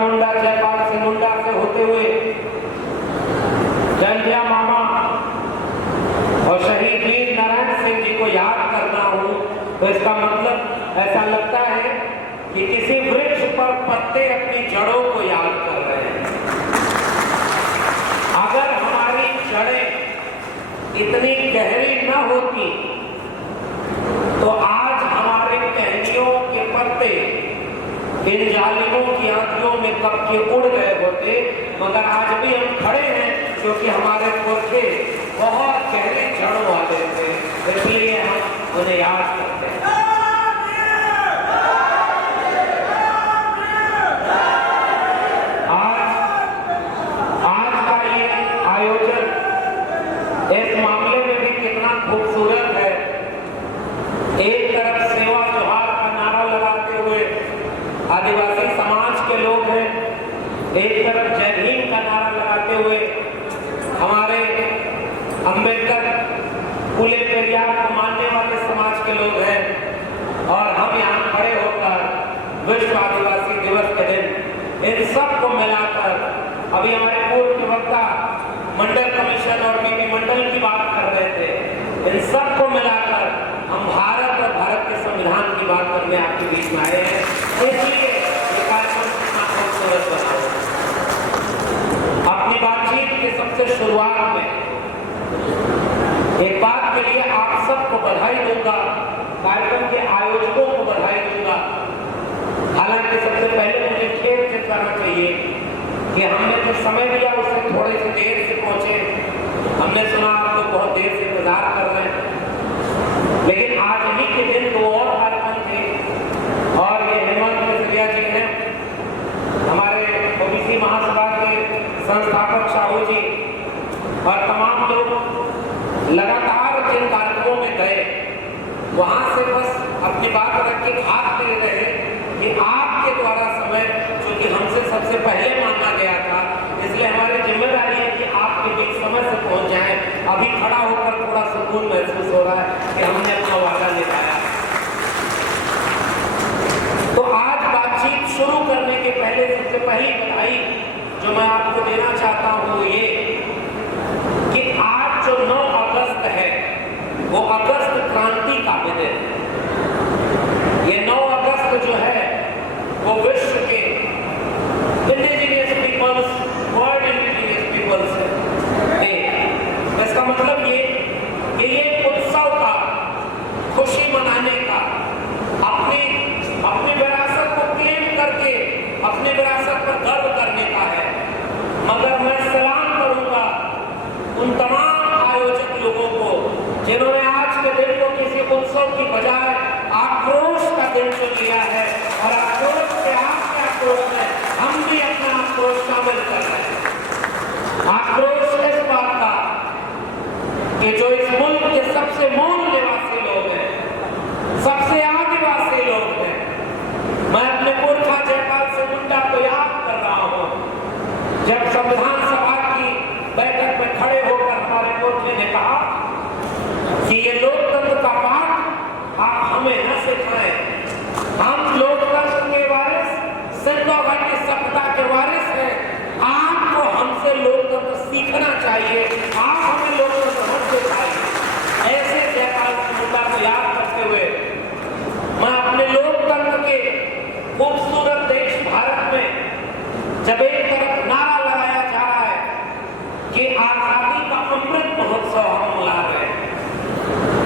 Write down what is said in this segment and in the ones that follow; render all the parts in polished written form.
मुंडा जयपाल सिंह मुंडा से होते हुए जंजिया मामा और शहीद वीर नारायण सिंह जी को याद करना हूं, तो इसका मतलब ऐसा लगता है कि किसी वृक्ष पर पत्ते अपनी जड़ों को याद कर रहे हैं। अगर हमारी जड़ें इतनी गहरी न होती तो आज हमारे टहनियों के पत्ते इन जालिमों की आंखों में कब के उड़ गए होते, मगर आज भी हम खड़े हैं क्योंकि हमारे पुरखे बहुत गहरी जड़ों वाले थे, इसलिए हम उन्हें याद करते हैं। आज का ये आयोजन इस मामले में भी कितना खूबसूरत है। एक तरफ सेवा जोहार का नारा लगाते हुए आदिवासी समाज के लोग हैं, एक तरफ जय भीम का नारा लगाते हुए हमारे अंबेडकर फुले पेरियार को मानने वाले समाज के लोग हैं, और हम यहाँ खड़े होकर विश्व आदिवासी दिवस के दिन इन सब को मिलाकर, अभी हमारे पूर्व वक्ता मंडल कमीशन और बीपी मंडल की बात कर रहे थे, इन सब को मिलाकर हम भारत और भारत के संविधान की बात करने आपके बीच में आए हैं। इसलिए ये कार्यक्रम कितना खूबसूरत बना। अपनी बातचीत के सबसे शुरुआत में एक बात के लिए आप सबको बधाई दूंगा, कार्यक्रम के आयोजकों को बधाई दूंगा। हालांकि सबसे पहले मुझे खेद से करना चाहिए कि हमने जो समय दिया उससे थोड़े से देर से पहुंचे। हमने सुना आप लोग बहुत देर से इंतजार कर रहे हैं, लेकिन आज ही के दिन दो और कार्यक्रम थे, और ये हेमंत मिश्रिया जी हैं, हमारे ओबीसी महासभा के संस्थापक साहू जी, और तमाम लोग लगातार जिन कार्यक्रमों में गए वहां से बस अपनी बात रख के भाग ले रहे कि आपके द्वारा समय जो कि हमसे सबसे पहले मांगा गया था, इसलिए हमारी जिम्मेदारी है कि आपके बीच समय से पहुंच जाए। अभी खड़ा होकर थोड़ा सुकून महसूस हो रहा है कि हमने अपना वादा निभाया। तो आज बातचीत शुरू करने के पहले सबसे पहली बधाई जो मैं आपको देना चाहता हूं ये कि आज जो 9 अगस्त है वो अगस्त क्रांति का दिन है। ये 9 अगस्त जो है वो विश्व के indigenous peoples, world indigenous peoples day. इसका मतलब ये कि ये उत्सव का, खुशी मनाने का, अपनी विरासत को क्लेम करके अपनी विरासत पर गर्व करने का है। मगर मैं सलाम करूंगा उन तमाम आयोजक लोगों को जिन्होंने आज के दिन को किसी उत्सव की बजाय आक्रोश का दिन चुन लिया है, और आक्रोश के आपके आक्रोश में हम भी अपना आक्रोश शामिल कर रहे हैं। आक्रोश इस बात का कि जो इस मुल्क के सबसे मूल निवासी लोग हैं, सबसे आदिवासी लोग हैं, मैं अपने पुरखा जयपाल सिंह मुंडा को याद कर रहा हूं, जब संविधान सभा की बैठक में खड़े होकर हमारे पुरखे ने कहा कि ये लोकतंत्र का पाठ आप हमें न सिखाएं, हम लोकतंत्र के वारिस, सिंधु घाटी सभ्यता के वारिस हैं, आपको हमसे लोकतंत्र सीखना चाहिए, आप हमें लोकतंत्र मत सिखाइए। ऐसे जयपाल सिंह मुंडा को याद करते हुए मैं अपने लोकतंत्र के खूबसूरत देश भारत में जब एक तरफ नारा लगाया जा रहा है कि आजादी का अमृत महोत्सव हम मना रहे हैं,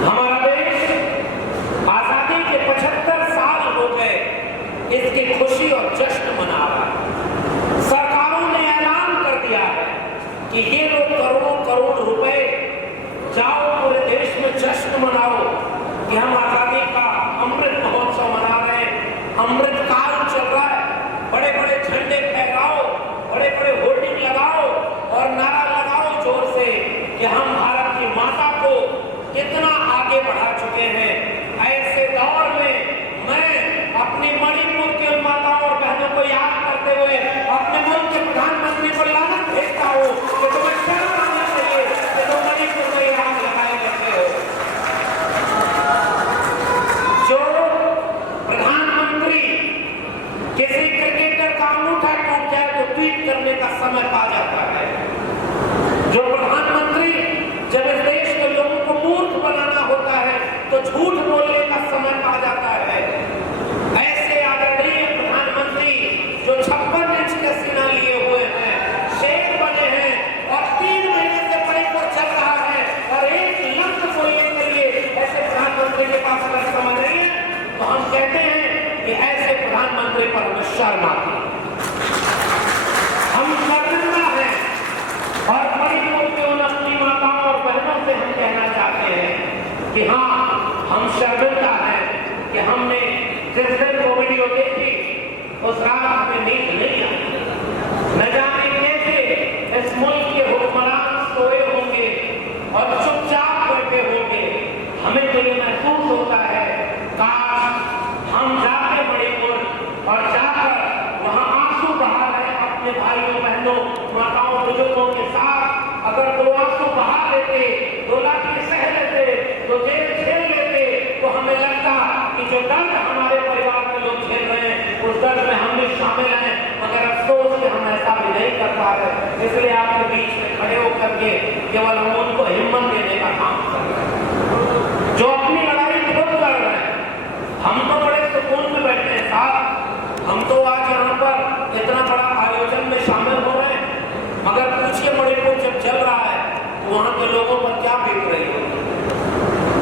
हमारा देश आजादी के 75 साल हो गए इसकी खुशी और जश्न मना रहा है। सरकारों ने ऐलान कर दिया है कि ये लोग करोड़ों करोड़ रुपए जाओ पूरे देश में जश्न मनाओ कि हम आजादी का अमृत महोत्सव मना रहे हैं, अमृत काल चल रहा है, बड़े बड़े झंडे फहराओ, बड़े बड़े होर्डिंग लगाओ और नारा लगाओ जोर से कि हम भारत की माता को कितना आगे बढ़ा चुके हैं। ऐसे दौर में मैं अपनी मणिपुर के माताओं और बहनों को याद करते हुए अपने मुल्क के प्रधानमंत्री को लानत भेजता हूँ कि तुम्हें शर्म आना चाहिए कि तुम मणिपुर को याद लगाए करते हो। जो प्रधानमंत्री किसी क्रिकेटर का अंगूठा टूट कि हाँ, हम शर्मिंदा हैं कि हमने जिस दिन वो वीडियो देखी उस रात हमें नींद नहीं आई। न जाने कैसे इस मुल्क के हुक्मरान सोए होंगे और चुपचाप बैठे होंगे। हमें तो ये महसूस होता है काश हम जाके मणिपुर और जाकर वहां आंसू बहा रहे अपने भाइयों बहनों माताओं बुजुर्गों के साथ अगर दो आंसू बहा लेते, दो लाठी सह लेते, दो जेल झेल लेते, तो हमें लगता कि जो दर्द हमारे परिवार के लोग झेल रहे हैं उस दर्द में हम भी शामिल हैं। मगर अफसोस कि हम ऐसा भी नहीं कर पा रहे, इसलिए आपके बीच में खड़े होकर के केवल हम उनको हिम्मत देने का काम कर रहे हैं जो अपनी लड़ाई खुद कर रहे हैं। हम तो बड़े सुकून में बैठे हैं साहब, हम तो आज यहाँ पर इतना बड़ा आयोजन में शामिल हो रहे हैं, मगर पूछिए मणिपुर जब चल रहा है तो वहाँ के लोगों पर क्या बीत रही है।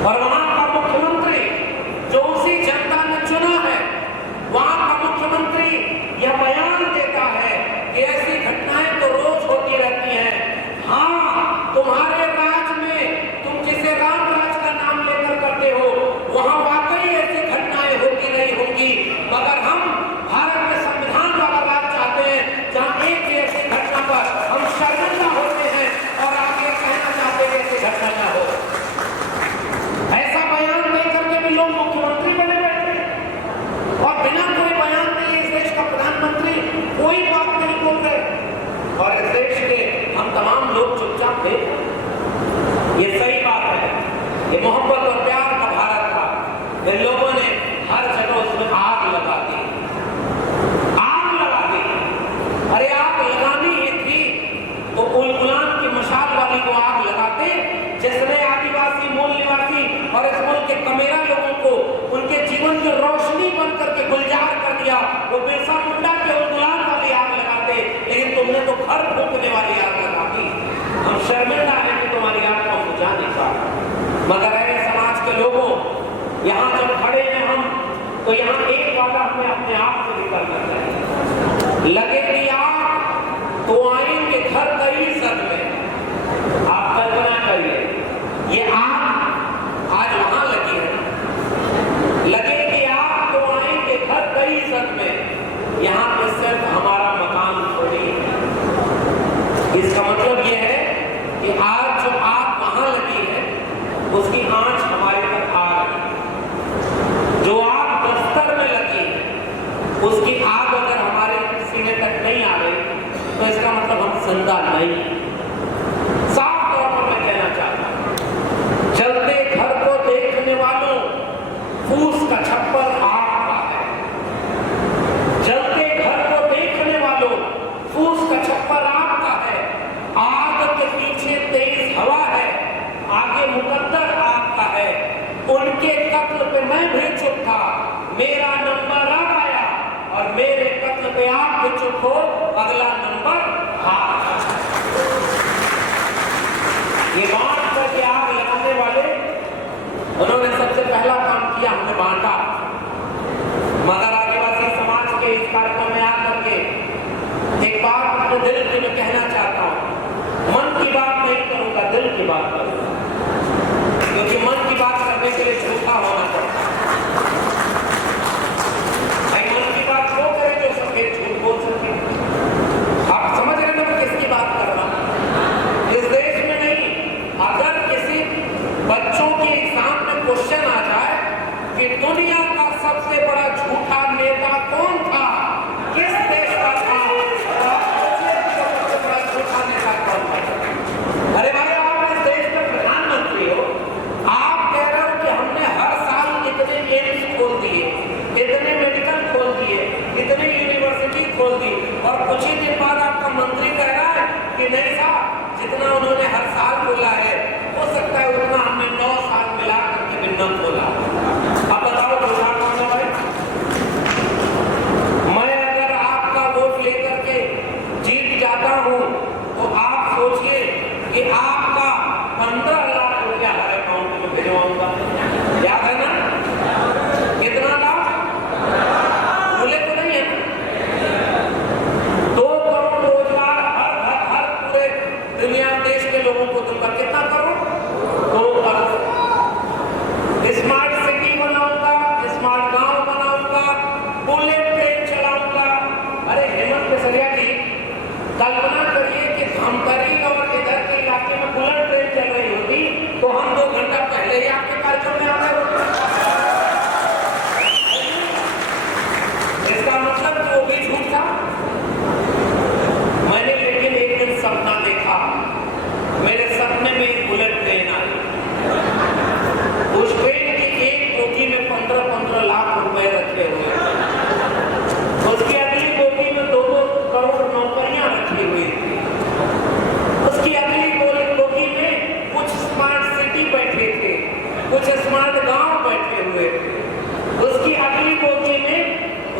और वहाँ का मुख्यमंत्री जो उसी जनता ने चुना है, वहाँ का मुख्यमंत्री यह बयान देता है कि ऐसी घटनाएं तो रोज होती रहती हैं। हाँ, तुम्हारे राज में तुम जिसे राम राज का नाम लेकर करते हो वहाँ वाकई ऐसी घटनाएं होती नहीं होंगी, मगर हम भारत में संविधान वाला राज चाहते हैं जहाँ एक भी ऐसी घटना पर हम शर्मिंदा होते हैं और आगे कहना चाहते हैं ऐसी घटना न हो। ऐसा बयान देकर के भी लोग मुख्यमंत्री बने बैठे और बिना कोई बयान दिए इस देश का प्रधानमंत्री कोई बात नहीं बोल रहे और इस देश के हम तमाम लोग चुपचाप थे। ये सही बात है, ये मोहब्बत और प्यार का भारत था। इन लोगों ने हर जगह उसमें आग लगा दी, आग लगा दी। अरे आग लगानी ही थी तो उल गुलाम की मशाल वाली को आग लगाते, जिसने आदिवासी मूल निवासी और इस मुल्क के कमेरा लोगों को उनके जीवन की रोशनी बन करके गुलजार कर दिया। वो बिरसा मुंडा के उल गुलाम वाली आग लगाते, लेकिन तुमने तो घर फूकने वाली आग लगा दी। हम शर्मिंदा हैं कि तुम्हारी आग को बुझा नहीं पाए। मगर ऐसे समाज के लोगों यहाँ जब खड़े हैं हम, तो यहाँ एक वादा हमें अपने आप से भी करना चाहिए। लगेगी आग तो आएंगे घर कई सद में। आप कल्पना करिए, ये आग आज वहां लगी है, लगेगी आग तो आएंगे घर कई सद में। यहाँ पे सिर्फ हमारा मकान थोड़ी है। इसका मतलब ये है कि आज जो आग वहां लगी है उसकी आंच हमारे तक आ रही। जो आग बस्तर में लगी है उसकी आग अगर हमारे सीने तक नहीं आ रही तो इसका मतलब हम जिंदा नहीं। साफ तौर पर मैं कहना चाहता हूं, जलते घर को देखने वालों फूस का छप्पर आग का है। जलते घर को देखने वालों फूस का छप्पर आग का है। आग के पीछे तेज हवा है, आगे मुकद्दर आग का है। उनके कत्ल पे मैं भी चुप था, मेरा नंबर आ गया और मेरे कत्ल पे आप भी चुप हो, अगला नंबर हाथ। ये बांट करके आग लगाने वाले उन्होंने सबसे पहला काम किया, हमने बांटा। मगर आदिवासी समाज के इस कार्यक्रम में आकर के एक बात अपने दिल की मैं कहना चाहता हूं। मन की बात नहीं करूंगा, दिल की बात करूंगा, क्योंकि मन की बात करने के लिए झूठा होना पड़ता है। भाई मन की बात वो करे जो सके, झूठ बोल सके। आप समझ रहे हैं मैं किसकी बात कर रहा हूं? इस देश में नहीं, अगर किसी बच्चों के एग्जाम में क्वेश्चन आ जाए कि दुनिया का सबसे बड़ा झूठा नेता कौन था, किस देश का था, सबसे बड़ा झूठा नेता कौन था? अरे भाई, आप इस देश के प्रधानमंत्री हो, आप कह रहे हो कि हमने हर साल इतने एम्स खोल दिए, इतने मेडिकल खोल दिए, इतनी यूनिवर्सिटी खोल दी, और कुछ ही दिन बाद आपका मंत्री कह रहा है कि नहीं साहब, जितना उन्होंने हर साल खोला है हो सकता है उतना हमने 9 साल मिला करके भी न खोला। अब बताओ झूठा कौन है भाई? मैं अगर आपका वोट लेकर के जीत जाता हूं तो आप सोचिए कि आपका 15 लाख रुपया हर अकाउंट में भिजवाऊंगा। याद है ना? कितना लाख? भूले तो नहीं है ना? 2 करोड़ रोजगार हर पूरे दुनिया देश के लोगों को दूंगा। केसरिया जी, कल्पना करिए कि धमतरी और इधर के इलाके में बुलेट ट्रेन चल रही होती तो हम 2 घंटा पहले ही आपके कार्यक्रम में आ गए होते। इसका मतलब कि वो भी झूठ था। मैंने लेकिन एक दिन सपना देखा, मेरे सपने में एक बुलेट ट्रेन आई। उस ट्रेन की एक बोगी में 15-15 लाख रुपए रखे हुए, उसकी अगली बोगी में 2-2 करोड़ नौकरियां रखी हुई थी, उसकी अगली बोगी में कुछ स्मार्ट सिटी बैठे थे, कुछ स्मार्ट गांव बैठे हुए थे, उसकी अगली बोगी में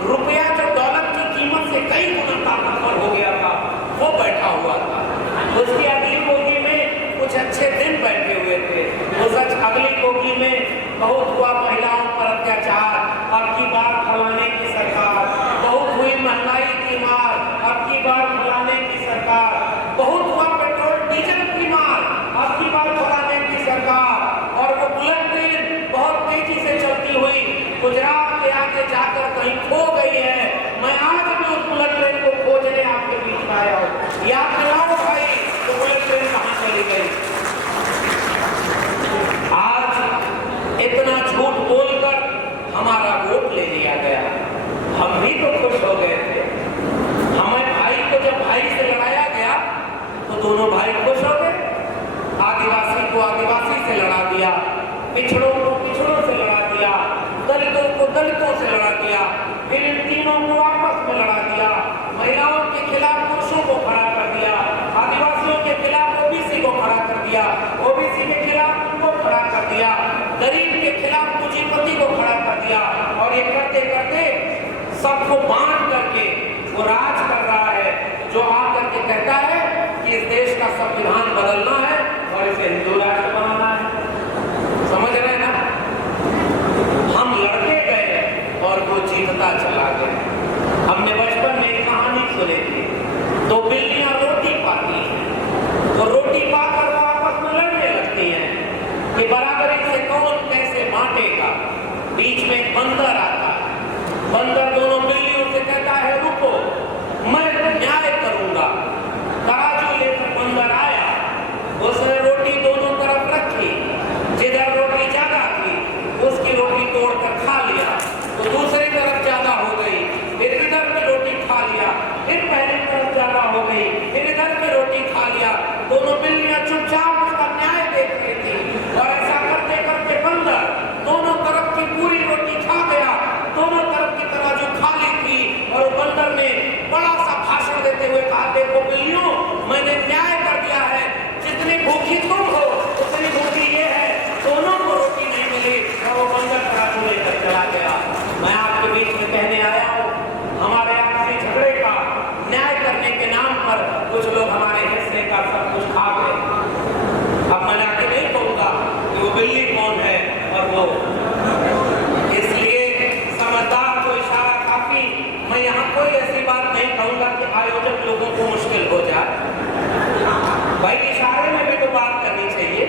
रुपया जो डॉलर की कीमत से कई गुना ताकतवर हो गया था वो बैठा हुआ था, उसकी अगली बोगी में कुछ अच्छे दिन बैठे हुए थे, उस अगली बोगी में बहुत हुआ महिलाओं पर अत्याचार, अब की बार फलाने की सरकार, बहुत हुई महंगाई की मार, अब की बार फलाने की सरकार, बहुत हुआ पेट्रोल डीजल की मार, अब की बार फलाने की सरकार। और वो बुलेट ट्रेन बहुत तेजी से चलती हुई गुजरात के आगे जाकर कहीं खो गई है। मैं आज भी उस बुलेट ट्रेन को खोजने आपके बीच में आया हूँ। याद दिलाओ भाई, तो बुलेट ट्रेन कहाँ चली गई? आज इतना झूठ बोलकर हमारा वोट ले लिया गया, हम भी तो खुश हो गए थे। हमारे भाई को जब भाई से लड़ाया गया तो दोनों भाई खुश हो गए। आदिवासी को आदिवासी से लड़ा दिया, पिछड़ों को पिछड़ों से लड़ा दिया, दलितों को दलितों से लड़ा दिया, फिर इन तीनों को आपस में लड़ा दिया, महिलाओं के खिलाफ पुरुषों को खड़ा कर दिया, आदिवासियों के खिलाफ ओबीसी को खड़ा कर दिया, ओबीसी के खिलाफ उनको खड़ा कर दिया, गरीब के खिलाफ पूंजीपति को खड़ा कर दिया। और ये करते करते सबको बांट करके वो राज कर रहा है, जो आकर के कहता है कि इस देश का संविधान बदलना है और इसे हिंदू राष्ट्र बनाना है। समझ रहे ना? हम लड़के गए और वो जीतता चला गया। हमने बचपन में एक कहानी सुनी थी, 2 बिल्लियां रोटी पाती हैं, तो रोटी पाकर वो आपस में लड़ने लगती हैं कि बराबरी से कौन कैसे बांटेगा। बीच में एक बंदर आता है, बंदर दोनों बिल्लियों से कहता है रुको, मैं न्याय करूंगा। तराजू लेकर बंदर आया, उसने रोटी दोनों तरफ रखी, जिधर रोटी ज्यादा थी उसकी रोटी तोड़कर खा लिया, तो दूसरी तरफ ज्यादा हो गई, फिर इधर की रोटी खा लिया, फिर पहली तरफ ज्यादा हो गई, फिर इधर की रोटी खा लिया। दोनों बिल्लियां चुपचाप उसका न्याय देख रही थी और ऐसा करते करते बंदर दोनों तरफ की पूरी रोटी खा गया, दोनों तरफ की तराजू खाली थी। और बंदर ने बड़ा सा भाषण देते हुए कहा, देखो बिल्लियों, मैंने न्याय कर दिया है, जितनी भूखी तुम हो उतनी भूखी ये है, दोनों को रोटी नहीं मिली। और वो बंदर तराजू लेकर चला गया। मैं आपके बीच में कहने आया हूँ, हमारे आपसी झगड़े का न्याय करने के नाम पर कुछ लोग हमारे हिस्से का सब कुछ खा गए। अब मैं आगे नहीं कहूँगा कि वो बिल्ली कौन है और वो, इसलिए समझदार को इशारा काफी। मैं यहाँ कोई ऐसी बात नहीं कहूँगा कि आयोजक लोगों को मुश्किल हो जाए, भाई इशारे में भी तो बात करनी चाहिए।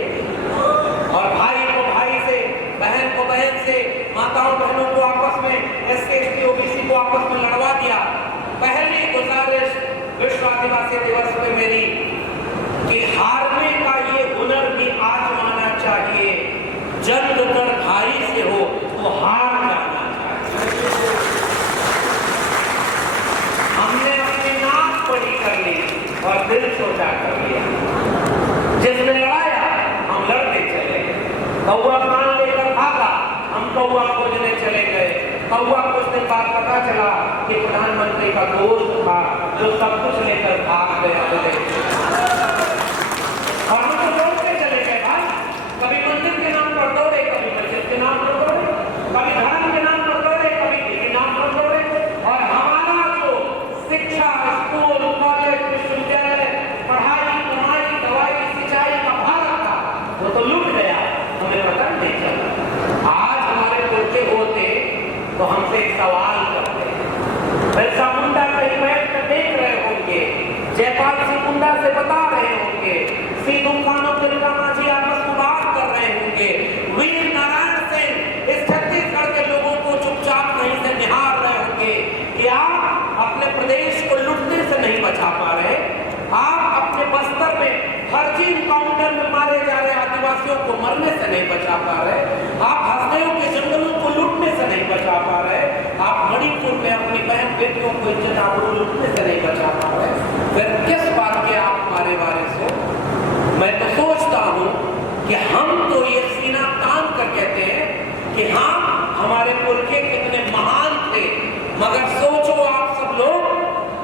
और भाई को भाई से, बहन को बहन से, माताओं बहनों को आपस में, SC ST OBC को आपस में लड़वा दिया। पहली गुजारिश विश्व आदिवासी दिवस में मेरी कि हारने का ये हुनर भी आजमाना चाहिए। जंग कर भाई से हो तो हार जाना चाहिए। हमने अपनी नाक बड़ी कर ली और दिल छोटा कर लिया। जिसने लड़ाया हम लड़ते चले, कौआ कान लेकर भागा, हम कौआ खोजने चले गए। कौआ को उस दिन बाद पता चला कि प्रधानमंत्री का दोस्त था जो सब कुछ लेकर भाग गया बोले। और हम तो दौड़ते चले गए भाई, कभी मंदिर के नाम पर दौड़े, कभी मस्जिद के नाम पर दौड़े, कभी धर्म के नाम पर दौड़े, कभी किसी नाम पर दौड़े। और हमारा जो शिक्षा, स्कूल, कॉलेज, विश्वविद्यालय, पढ़ाई, कमाई, दवाई, सिंचाई का भारत था, वो तो लूट गया, हमें पता नहीं चला। आज हमारे पोते होते तो हमसे एक सवाल करते हैं, बिरसा मुंडा कहीं बैठ कर देख रहे होंगे, जयपाल सिंह मुंडा से बता रहे होंगे, सीधू कानू तिलका मांझी आपस में बात कर रहे होंगे, वीर नारायण सिंह इस छत्तीसगढ़ के लोगों को चुपचाप कहीं से निहार रहे होंगे कि आप अपने प्रदेश को लुटने पा रहे, आप हसदेव के जंगलों को लूटने से नहीं बचा पा रहे, आप मणिपुर में अपनी बहन बेटियों को इज्जत आबरू लूटने से नहीं बचा पा रहे, फिर किस बात के आप हमारे वारिस हो? मैं तो सोचता हूँ कि हम तो ये सीना तान कर कहते हैं कि हाँ हमारे पुरखे कितने महान थे, मगर सोचो आप सब लोग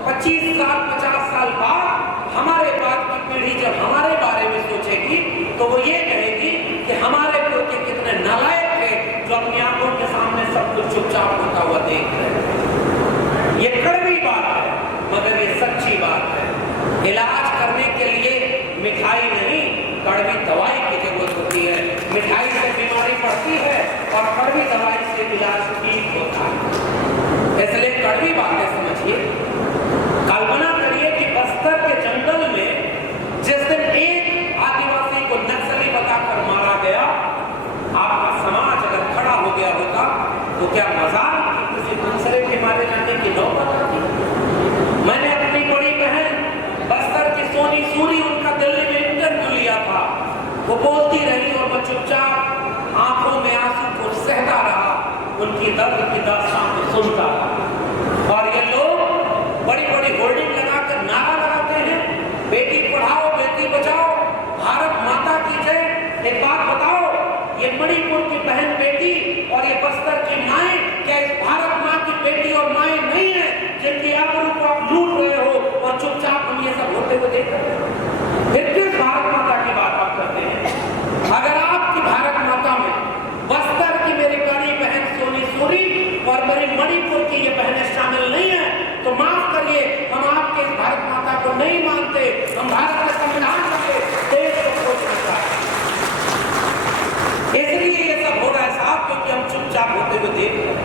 25 साल 50 साल बाद हमारे बाद की पीढ़ी जब हमारे बारे में सोचेगी तो वो ये कहेगी कि हमारे पुरखे कितने नालायक थे जो अपनी आंखों के सामने सब कुछ चुपचाप होता हुआ देख रहे हैं। ये कड़वी बात है मगर ये सच्ची बात है। इलाज करने के लिए मिठाई नहीं, कड़वी दवाई की जरूरत होती है। मिठाई से बीमारी बढ़ती है और कड़वी दवाई से इलाज ठीक होता है। इसलिए कड़वी बातें समझिए। कल्पना करिए कि बस्तर के जंगल में जिस दिन एक आदिवासी को नक्सली बताकर मारा गया, आपका समाज अगर खड़ा हो गया होता तो क्या मजाक कि किसी दूसरे के मारे जाने की नौबत आती? मैंने अपनी बड़ी बहन बस्तर की सोनी सूरी, उनका दिल्ली में इंटरव्यू लिया था। वो बोलती रही और मैं चुपचाप आंखों में आंसू को सहता रहा, उनकी दर्द की दास्तान को सुनता रहा। और ये लोग बड़ी बड़ी होर्डिंग लगाकर नारा लगाते हैं, बेटी पढ़ाओ बेटी बचाओ, भारत माता की जय। एक बात बताओ, ये मणिपुर की बहन बेटी और ये बस्तर की माएं क्या इस भारत माँ की बेटी और माएं नहीं है जिनकी आबरू को आप लूट रहे हो और चुपचाप हम ये सब होते हुए देख रहे हैं? फिर किस भारत माता की बात आप करते हैं? अगर आपकी भारत माता में बस्तर की मेरी बड़ी बहन सोनी सूरी और मेरी मणिपुर की ये बहनें शामिल नहीं है तो माफ करिए, हम आपके इस भारत माता को नहीं मानते। हम भारत का संविधान रखे, देश को खोज सकता है। इसलिए ये सब हो रहा है साहब, क्योंकि हम चुपचाप होते हुए देख रहे हैं।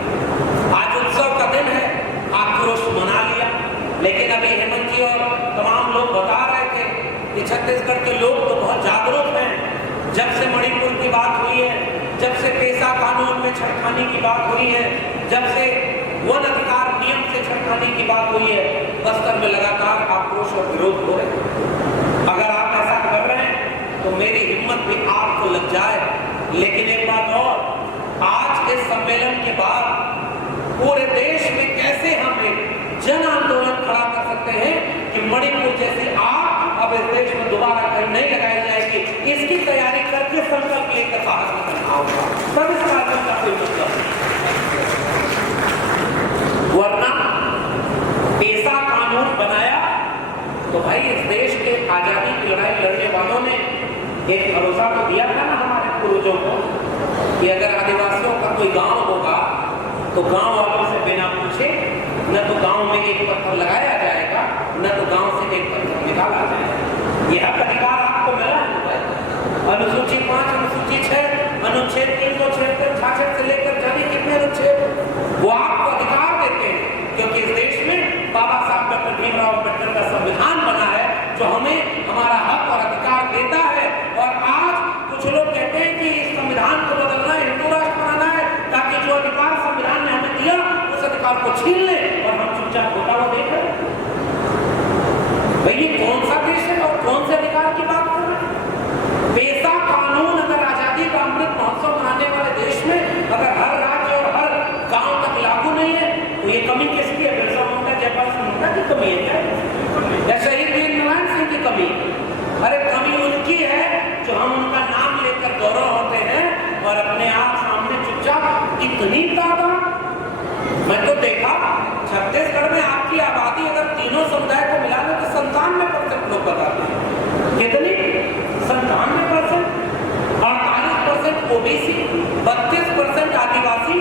आज उत्सव का दिन है, आक्रोश मना लिया, लेकिन अभी हेमंत जी और तमाम लोग बता रहे थे कि छत्तीसगढ़ के लोग तो बहुत जागरूक हैं। जब से मणिपुर की बात हुई है, जब से पेशा कानून में छेड़खानी की बात हुई है, जब से वन अधिकार नियम से छेड़खानी की बात हुई है, बस्तर में लगातार आक्रोश और विरोध हो रहे हैं। अगर आप ऐसा कर रहे हैं तो मेरी हिम्मत भी आपको लग जाए। लेकिन एक बात और, आज इस सम्मेलन के बाद पूरे देश में कैसे हम एक जन आंदोलन खड़ा कर सकते हैं कि मणिपुर जैसी आग अब इस देश में दोबारा कहीं नहीं लगाई जाएगी, इसकी तैयारी करके संकल्प लेकर बाहर निकलना होगा। तब इस कार्यक्रम का कोई मतलब नहीं। वरना पेशा कानून बनाया तो भाई इस देश के आजादी की लड़ाई लड़ने वालों ने एक भरोसा तो दिया था ना हमारे पूर्वजों को कि अगर आदिवासियों का कोई गांव होगा तो गांव वालों से बिना पूछे न तो गांव में एक पत्थर लगाया जाएगा, न तो गांव से एक पत्थर निकाला जाएगा। यह हक अधिकार आपको मिला है। अनुसूची 5, अनुसूची 6, अनुच्छेद 376 66 से लेकर जाने कितने अनुच्छेद वो आपको अधिकार देते हैं, क्योंकि इस देश में बाबा साहब डॉक्टर भीमराव अम्बेडकर का संविधान बना है जो हमें हमारा हक और अधिकार देता है। और आज कुछ लोग कहते हैं कि इस संविधान को बदलना है, हिंदू राष्ट्र बनाना है, ताकि जो अधिकार संविधान ने हमें दिया उस अधिकार को छीन ले और हम चुपचाप होता हुआ देख रहे हैं। भाई ये कौन सा देश है और कौन से अधिकार की बात कर रहे हैं? पेशा कानून अगर आजादी का अमृत महोत्सव मनाने वाले देश में अगर हर राज्य और हर गांव तक लागू नहीं है तो ये कमी किसकी है? बिरसा मुंडा, जयपाल सिंह मुंडा की कमी है क्या? या शहीद वीर नारायण सिंह की कमी? अरे कमी उनकी है जो हम उनका नाम लेकर गौरव होते हैं और अपने आप सामने चुपचाप इतनी तादाद। मैं तो देखा छत्तीसगढ़ में आपकी आबादी अगर तीनों समुदाय को मिला लो तो 97% लोग बताते हैं। कितनी? 97%। 48% ओबीसी, 32% आदिवासी,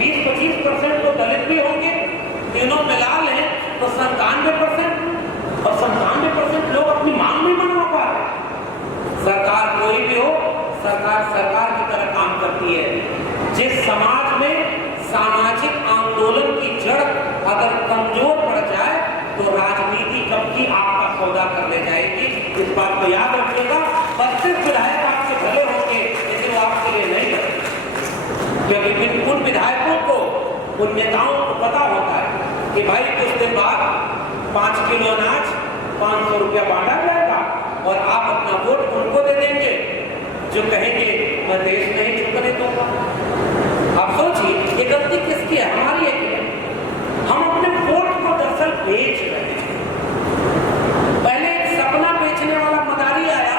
20-25% तो दलित भी होंगे, तीनों मिला लें तो 97%। और 97% लोग अपनी मांग नहीं मनवा पा रहे। सरकार कोई भी हो, सरकार सरकार की तरह काम करती है। जिस समाज में सामाजिक आंदोलन की जड़ अगर कमजोर पड़ जाए तो राजनीति कब की आपका सौदा कर ले जाएगी। इस बात को याद रखिएगा। 32 विधायक आपके भले होंगे लेकिन वो आपके लिए नहीं है, क्योंकि उन विधायकों को, उन नेताओं को पता होता है कि भाई कुछ दिन बाद 5 किलो अनाज 500 रुपया बांटा जाएगा और आप अपना वोट उनको दे देंगे जो कहेंगे मैं देश नहीं झुकने दूंगा। आप सोचिए ये गलती किसकी है? हमारी है कि हम अपने वोट को दरअसल बेच रहे हैं। पहले एक सपना बेचने वाला मदारी आया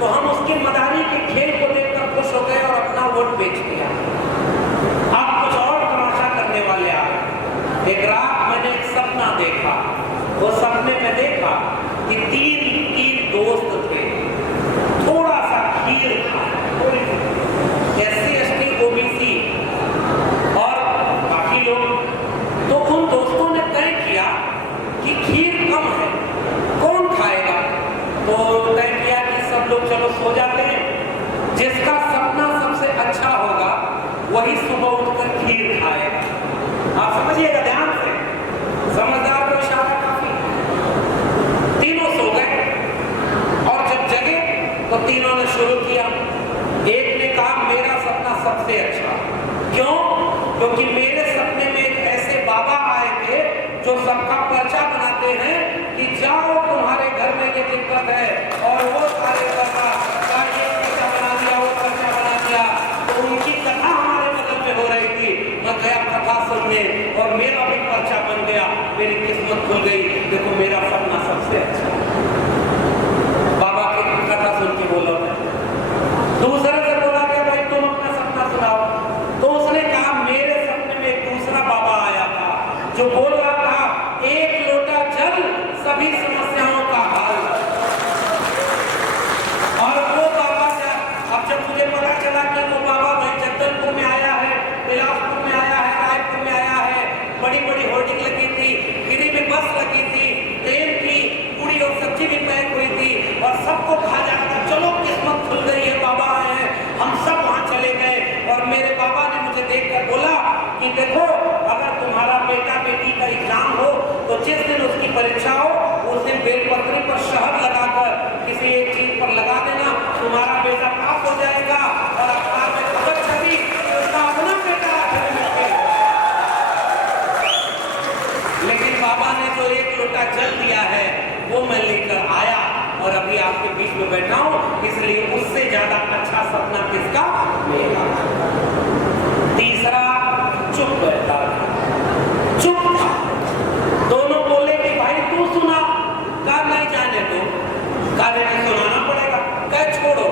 तो हम उसकी मदारी के खेल को देखकर खुश हो गए और अपना वोट बेच दिया। अब कुछ और तमाशा करने वाले आ गए। एक रात मैंने एक सपना देखा। वो सपने में देखा कि तीन दोस्त थे, थोड़ा सा खीर था, SC ST OBC और बाकी लोग। तो उन दोस्तों ने तय किया कि खीर कम है, कौन खाएगा? तो तय किया कि सब लोग चलो सो जाते हैं, जिसका सपना सबसे अच्छा होगा वही सुबह उठकर खीर खाएगा। आप समझिएगा ध्यान से, समझदार को इशारा काफी। तीनों सो गए और जब जगे तो तीनों ने शुरू किया। एक ने कहा मेरा सपना सबसे अच्छा। क्यों? क्योंकि मेरे सपने में एक ऐसे बाबा आए थे जो सबका पर्चा बनाते हैं कि जाओ तुम्हारे घर में ये दिक्कत है, और वो सारे बाबा का ये पर्चा बना दिया, वो पर्चा बना दिया। तो उनकी कथा हमारे बगल में हो रही थी। मैं गया कथा सुनने और मेरा भी पर्चा बन गया, मेरी किस्मत खुल गई। देखो मेरा सपना सबसे अच्छा। बाबा की कथा सुन के बोला। दूसरे से बोला कि भाई तुम अपना सपना सुनाओ। तो उसने कहा मेरे सपने में एक दूसरा बाबा आया था जो बोल रहा था एक लोटा जल सभी समस्याओं का हल। और वो बाबा अब जब मुझे पता चला कि वो बाबा भाई जगदलपुर में आया है, बिलासपुर में आया है, रायपुर में आया है, बड़ी बड़ी होर्डिंग लगी थी, गिरी में बस लगी थी, ट्रेन की पूरी और सब्जी भी पैक हुई थी और सबको खा जाना था। चलो किस्मत खुल गई है, बाबा आए हैं। हम सब वहां चले गए और मेरे बाबा ने मुझे देखकर बोला कि देखो अगर तुम्हारा बेटा बेटी का एग्जाम हो तो जिस दिन उसकी परीक्षा हो उस दिन बेलपत्री पर शहद लगाकर किसी एक चीज पर लगा देना, तुम्हारा बेटा पास हो जाएगा और अखबार में खबर छपी कि उसका अपना बेटा आखिर में फेल। लेकिन बाबा ने जो एक लोटा जल दिया है वो मैं लेकर आया और अभी आपके बीच में बैठा हूं, इसलिए उससे ज्यादा अच्छा सपना किसका? मेरा। तीसरा चुप बैठा, चुप था। दोनों बोले कि भाई तू सुना। कहा नहीं जाने दो, काले ने सुनाना पड़ेगा। कह छोड़ो।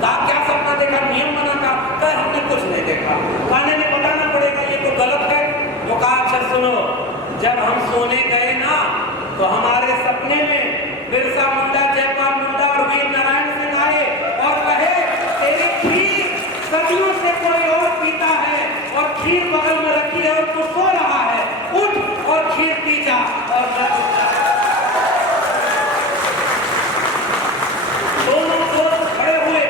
कहा क्या सपना देखा? नियम बना था। कह हमने कुछ नहीं देखा। काले ने बताना पड़ेगा, ये तो गलत है। वो कहा अच्छा सुनो, जब हम सोने गए ना तो हमारे सपने में बिरसा मुंडा, जयपाल मुंडा और वीर नारायण सिंह आए और कहे तेरी खीर सदियों से कोई और पीता है और खीर बगल में रखी है और तू सो रहा है, उठ और खीर पी जा। और दोनों दोस्त खड़े हुए,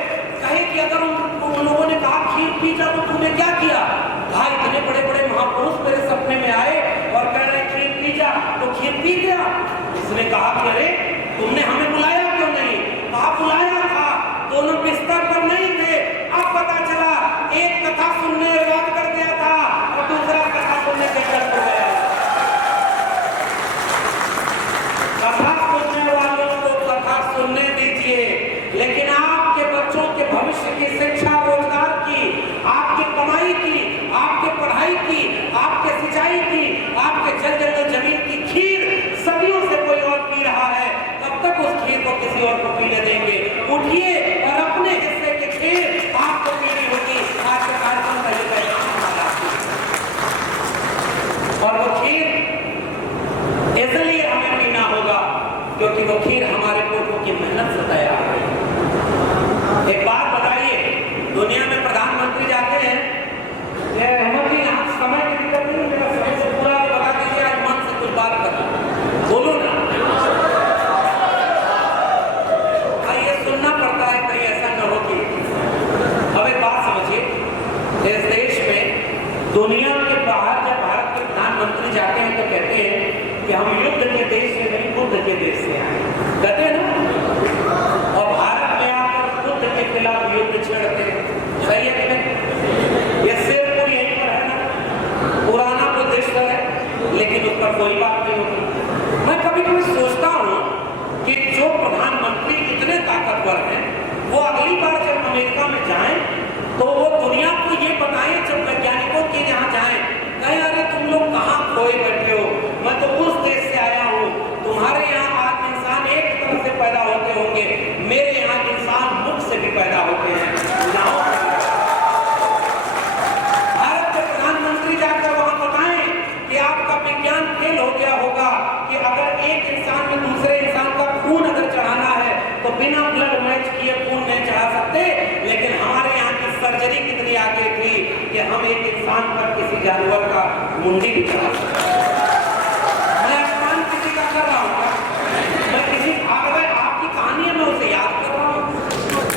कहे कि अगर उन लोगों ने कहा खीर पी जा तो तूने क्या किया? कहा इतने बड़े बड़े महापुरुष मेरे सपने में आए और कह रहे खीर पी जा, तो खीर पी गया। उसने कहा कि अरे तुमने हमें बुलाया क्यों नहीं? कहा बुलाया था, दोनों बिस्तर पर नहीं थे। अब पता चला एक कथा सुनने याद कर गया था और दूसरा कथा सुनने के चल गया। कथा सुनने वालों को कथा सुनने दीजिए, लेकिन आपके बच्चों के भविष्य की शिक्षा, रोजगार की, आपकी कमाई की, आपके पढ़ाई की, आपके सिंचाई की, आपके जल जंगल जमीन की खीर सदियों से कोई और पी रहा है, कब तक उस खीर को किसी और को पीने देंगे? उठिए और अपने हिस्से की खीर आपको पीनी होगी। आज के कार्यक्रम का ये पैगाम और वो खीर इसलिए हमें पीना होगा क्योंकि वो खीर हमारे पूर्वों की मेहनत से तैयार है। एक बात बताइए, दुनिया में प्रधानमंत्री जाते हैं, हेमंत जी यहाँ समय की दिक्कत नहीं, मेरा समय से पूरा बता दीजिए, आज मन से कुछ बात करना, बोलो ना। ये सुनना पड़ता है, कहीं ऐसा न हो कि। अब एक बात समझिए, इस देश में दुनिया के बाहर जब भारत के प्रधानमंत्री जाते हैं तो कहते हैं कि हम युद्ध के देश से नहीं बुद्ध के देश से आए, कहते हैं ना। और भारत में आकर बुद्ध के खिलाफ युद्ध छेड़ते हैं। बिना ब्लड मैच किए खून नहीं चढ़ा सकते, लेकिन हमारे यहाँ की सर्जरी कितनी आगे थी कि हम एक इंसान पर किसी जानवर का मुंडी भी चढ़ा सकते। मैं अपमान किसी का कर रहा हूँ, मैं किसी आपकी कहानी में उसे याद कर रहा हूँ।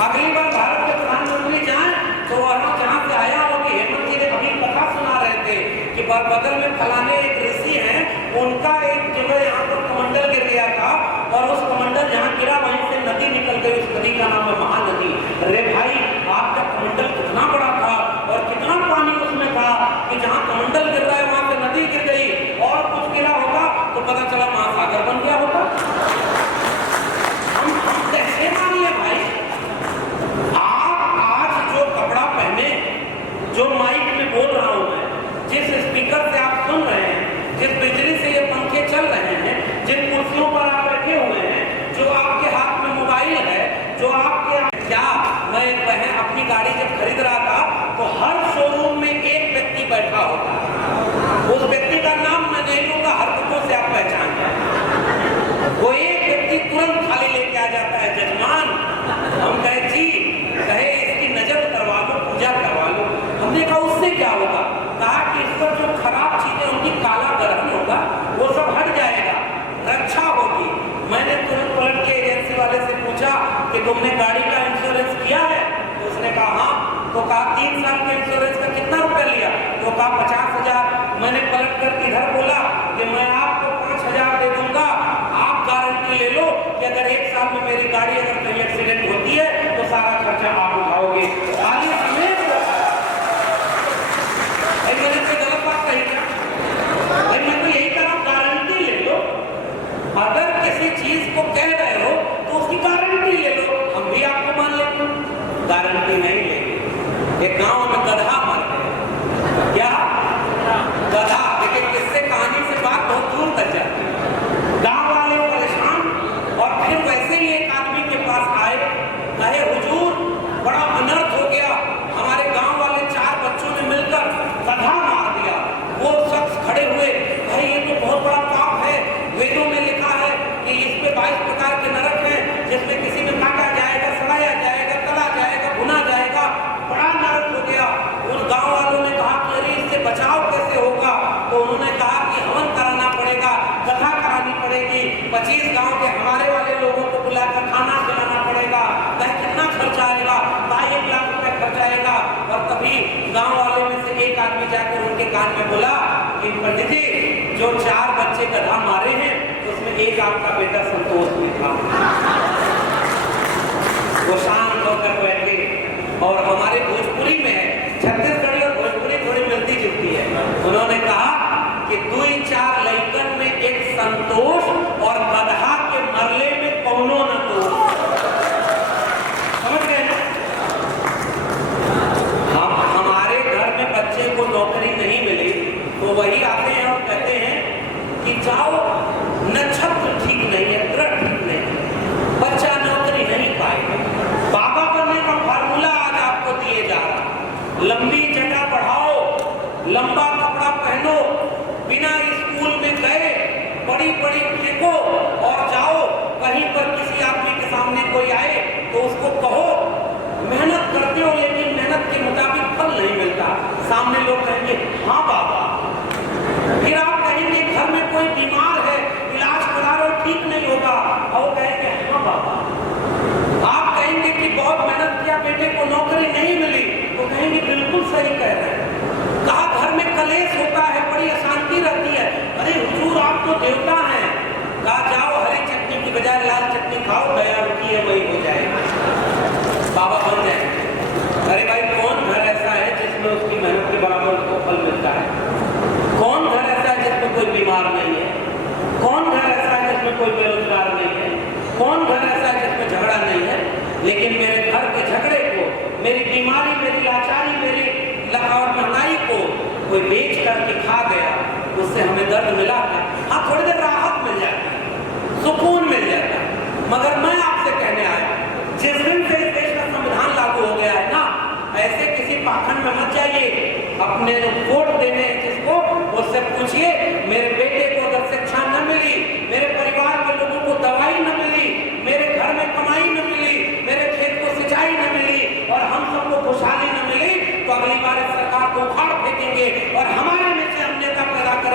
अगली बार भारत के प्रधानमंत्री जाए तो वहां जहाँ से आया हो कि हेमंत जी ने अभी कथा सुना रहे थे कि बगल में फलाने एक ऋषि हैं, उनका एक जगह यहाँ पर कमंडल गिर गया था और उस कमंडल जहाँ गिरा वहीं से नदी निकल गई, उस नदी का नाम है महानदी। अरे भाई, आपका कमंडल कितना बड़ा था और कितना पानी उसमें था कि जहाँ कमंडल गिर रहा है वहां पे नदी गिर गई, और कुछ गिरा होगा तो पता चला महासागर बन गया होता। हम कैसे मानिए भाई? आप आज जो कपड़ा पहने, जो माइक में बोल रहा हूं मैं, जिस स्पीकर से आप सुन रहे हैं, जिस बिजली से ये पंखे चल रहे हैं, जिन कुर्सियों पर आप बैठे हुए हैं, जो आपके हाथ में मोबाइल है, जो आपके क्या, मैं अपनी गाड़ी जब खरीद रहा था तो हर शोरूम में एक व्यक्ति बैठा होता है। उस व्यक्ति का नाम मैं नहीं लूंगा, हरकतों से आप पहचान जाए। वो एक व्यक्ति तुरंत खाली लेके आ जाता है, जजमान हम कहे जी, कहे इसकी नजर उतरवा लो, पूजा करवा लो। हमने कहा उससे क्या होगा? कहा कि इस पर जो खराब चीजें होंगी, काला ग्रहण होगा, वो सब हट जाएगा, रक्षा होगी। मैंने तुरंत पलट के एजेंसी वाले से पूछा कि तुमने गाड़ी का इंश्योरेंस किया है? तो उसने कहा हाँ। तो कहा 3 साल के इंश्योरेंस का कितना रुपया लिया? तो कहा 50,000। मैंने पलट कर इधर बोला कि मैं आपको 5,000 दे दूंगा, आप गारंटी ले लो कि अगर 1 साल में मेरी गाड़ी अगर कहीं एक्सीडेंट होती है तो सारा खर्चा आप उठाओगे। आगे समेत मैंने कोई गलत बात कही क्या? मैं तो यही कह रहा हूं, गारंटी ले लो। अगर किसी चीज को कह रहे हो तो उसकी गारंटी ले लो, हम भी आपको मान लेंगे। गारंटी नहीं लेंगे। एक गांव में गधा मर गया। क्या गधा? लेकिन किससे कहानी से बात बहुत दूर तक जाती है। गांव वाले परेशान, और फिर वैसे ही एक आदमी के पास आए, कहे हुजूर बड़ा अनर्थ हो गया, हमारे गांव वाले 4 बच्चों ने मिलकर गधा मार दिया। वो शख्स खड़े हुए, भाई ये तो बहुत बड़ा पाप है, वेदों में लिखा है कि इस पे 22 प्रकार के नरक हैं, जिसमें किसी में काटा जाएगा, सड़ाया जाएगा, तला जाएगा, भुना जाएगा। बड़ा नरक हो गया। उन गांव वालों ने कहा कि अरे इससे बचाव कैसे होगा? तो उन्होंने कहा कि हवन कराना पड़ेगा, कथा करानी पड़ेगी, 25 गांव के हमारे वाले लोगों को बुलाकर खाना खिलाना पड़ेगा। कहे कितना खर्चा आएगा? 1 लाख रुपए खर्च आएगा। और तभी गांव वालों में से एक आदमी जाकर उनके कान में बोला कि पंडित जी, जो 4 बच्चे गधा मारे हैं उसमें एक आपका बेटा संतोष भी था। वो शांत होकर बैठे। और हमारे भोजपुरी में है, छत्तीसगढ़ी और भोजपुरी थोड़ी मिलती जुलती है। उन्होंने कहा कि 2-4 लइकन में एक संतोष और गधा के मरले में कौनो न दोष। समझ गए ना? हमारे घर में बच्चे को नौकरी नहीं मिली तो वही आते हैं और कहते हैं कि जाओ, नक्षत्र ठीक नहीं है, ग्रह ठीक नहीं है, बच्चा नौकरी नहीं पाएगा। बाबा बनने का फार्मूला आज आपको दिए जा रहा। लंबी जटा बढ़ाओ, लंबा कपड़ा पहनो, बिना स्कूल में गए बड़ी बड़ी फेंको और जाओ। कहीं पर किसी आदमी के सामने कोई आए तो उसको कहो मेहनत करते हो लेकिन मेहनत के मुताबिक फल नहीं मिलता। सामने लोग कहेंगे हाँ बाबा। फिर आप कहेंगे घर में कोई बीमार है, इलाज करा रहे हो, ठीक नहीं होगा, और वो कहेंगे हाँ बाबा। आप कहेंगे कि बहुत मेहनत किया, बेटे को नौकरी नहीं मिली, तो कहेंगे बिल्कुल सही कह रहे हैं। कहा घर में कलेश होता है, बड़ी अशांति रहती है, अरे हुजूर आप तो देवता हैं। कहा जाओ हरी चटनी की बजाय लाल चटनी खाओ, दया रुकी है वही हो जाएगा, बाबा बन जाएंगे। अरे भाई, कौन घर ऐसा है जिसमें उसकी मेहनत के बराबर उसको फल मिलता है? कौन घर ऐसा है जिसमें कोई बीमार नहीं है? कौन घर ऐसा है जिसमें कोई बेरोजगार नहीं है? कौन घर ऐसा है जिसमें झगड़ा नहीं है? लेकिन मेरे घर के झगड़े को, मेरी बीमारी, मेरी लाचारी, मेरी और महंगाई को कोई बेच करके खा गया, उससे हमें दर्द मिला है। हाँ, थोड़ी देर राहत मिल जाती है, सुकून मिल जाता है। मगर मैं आपसे कहने आया, जिस दिन से इस देश का संविधान लागू हो गया है ना, ऐसे किसी पाखंड में मत जाइए। अपने जो वोट देने जिसको, उससे पूछिए मेरे बेटे को अगर शिक्षा न मिली, मेरे परिवार के लोगों को दवाई न मिली, मेरे घर में कमाई न मिली,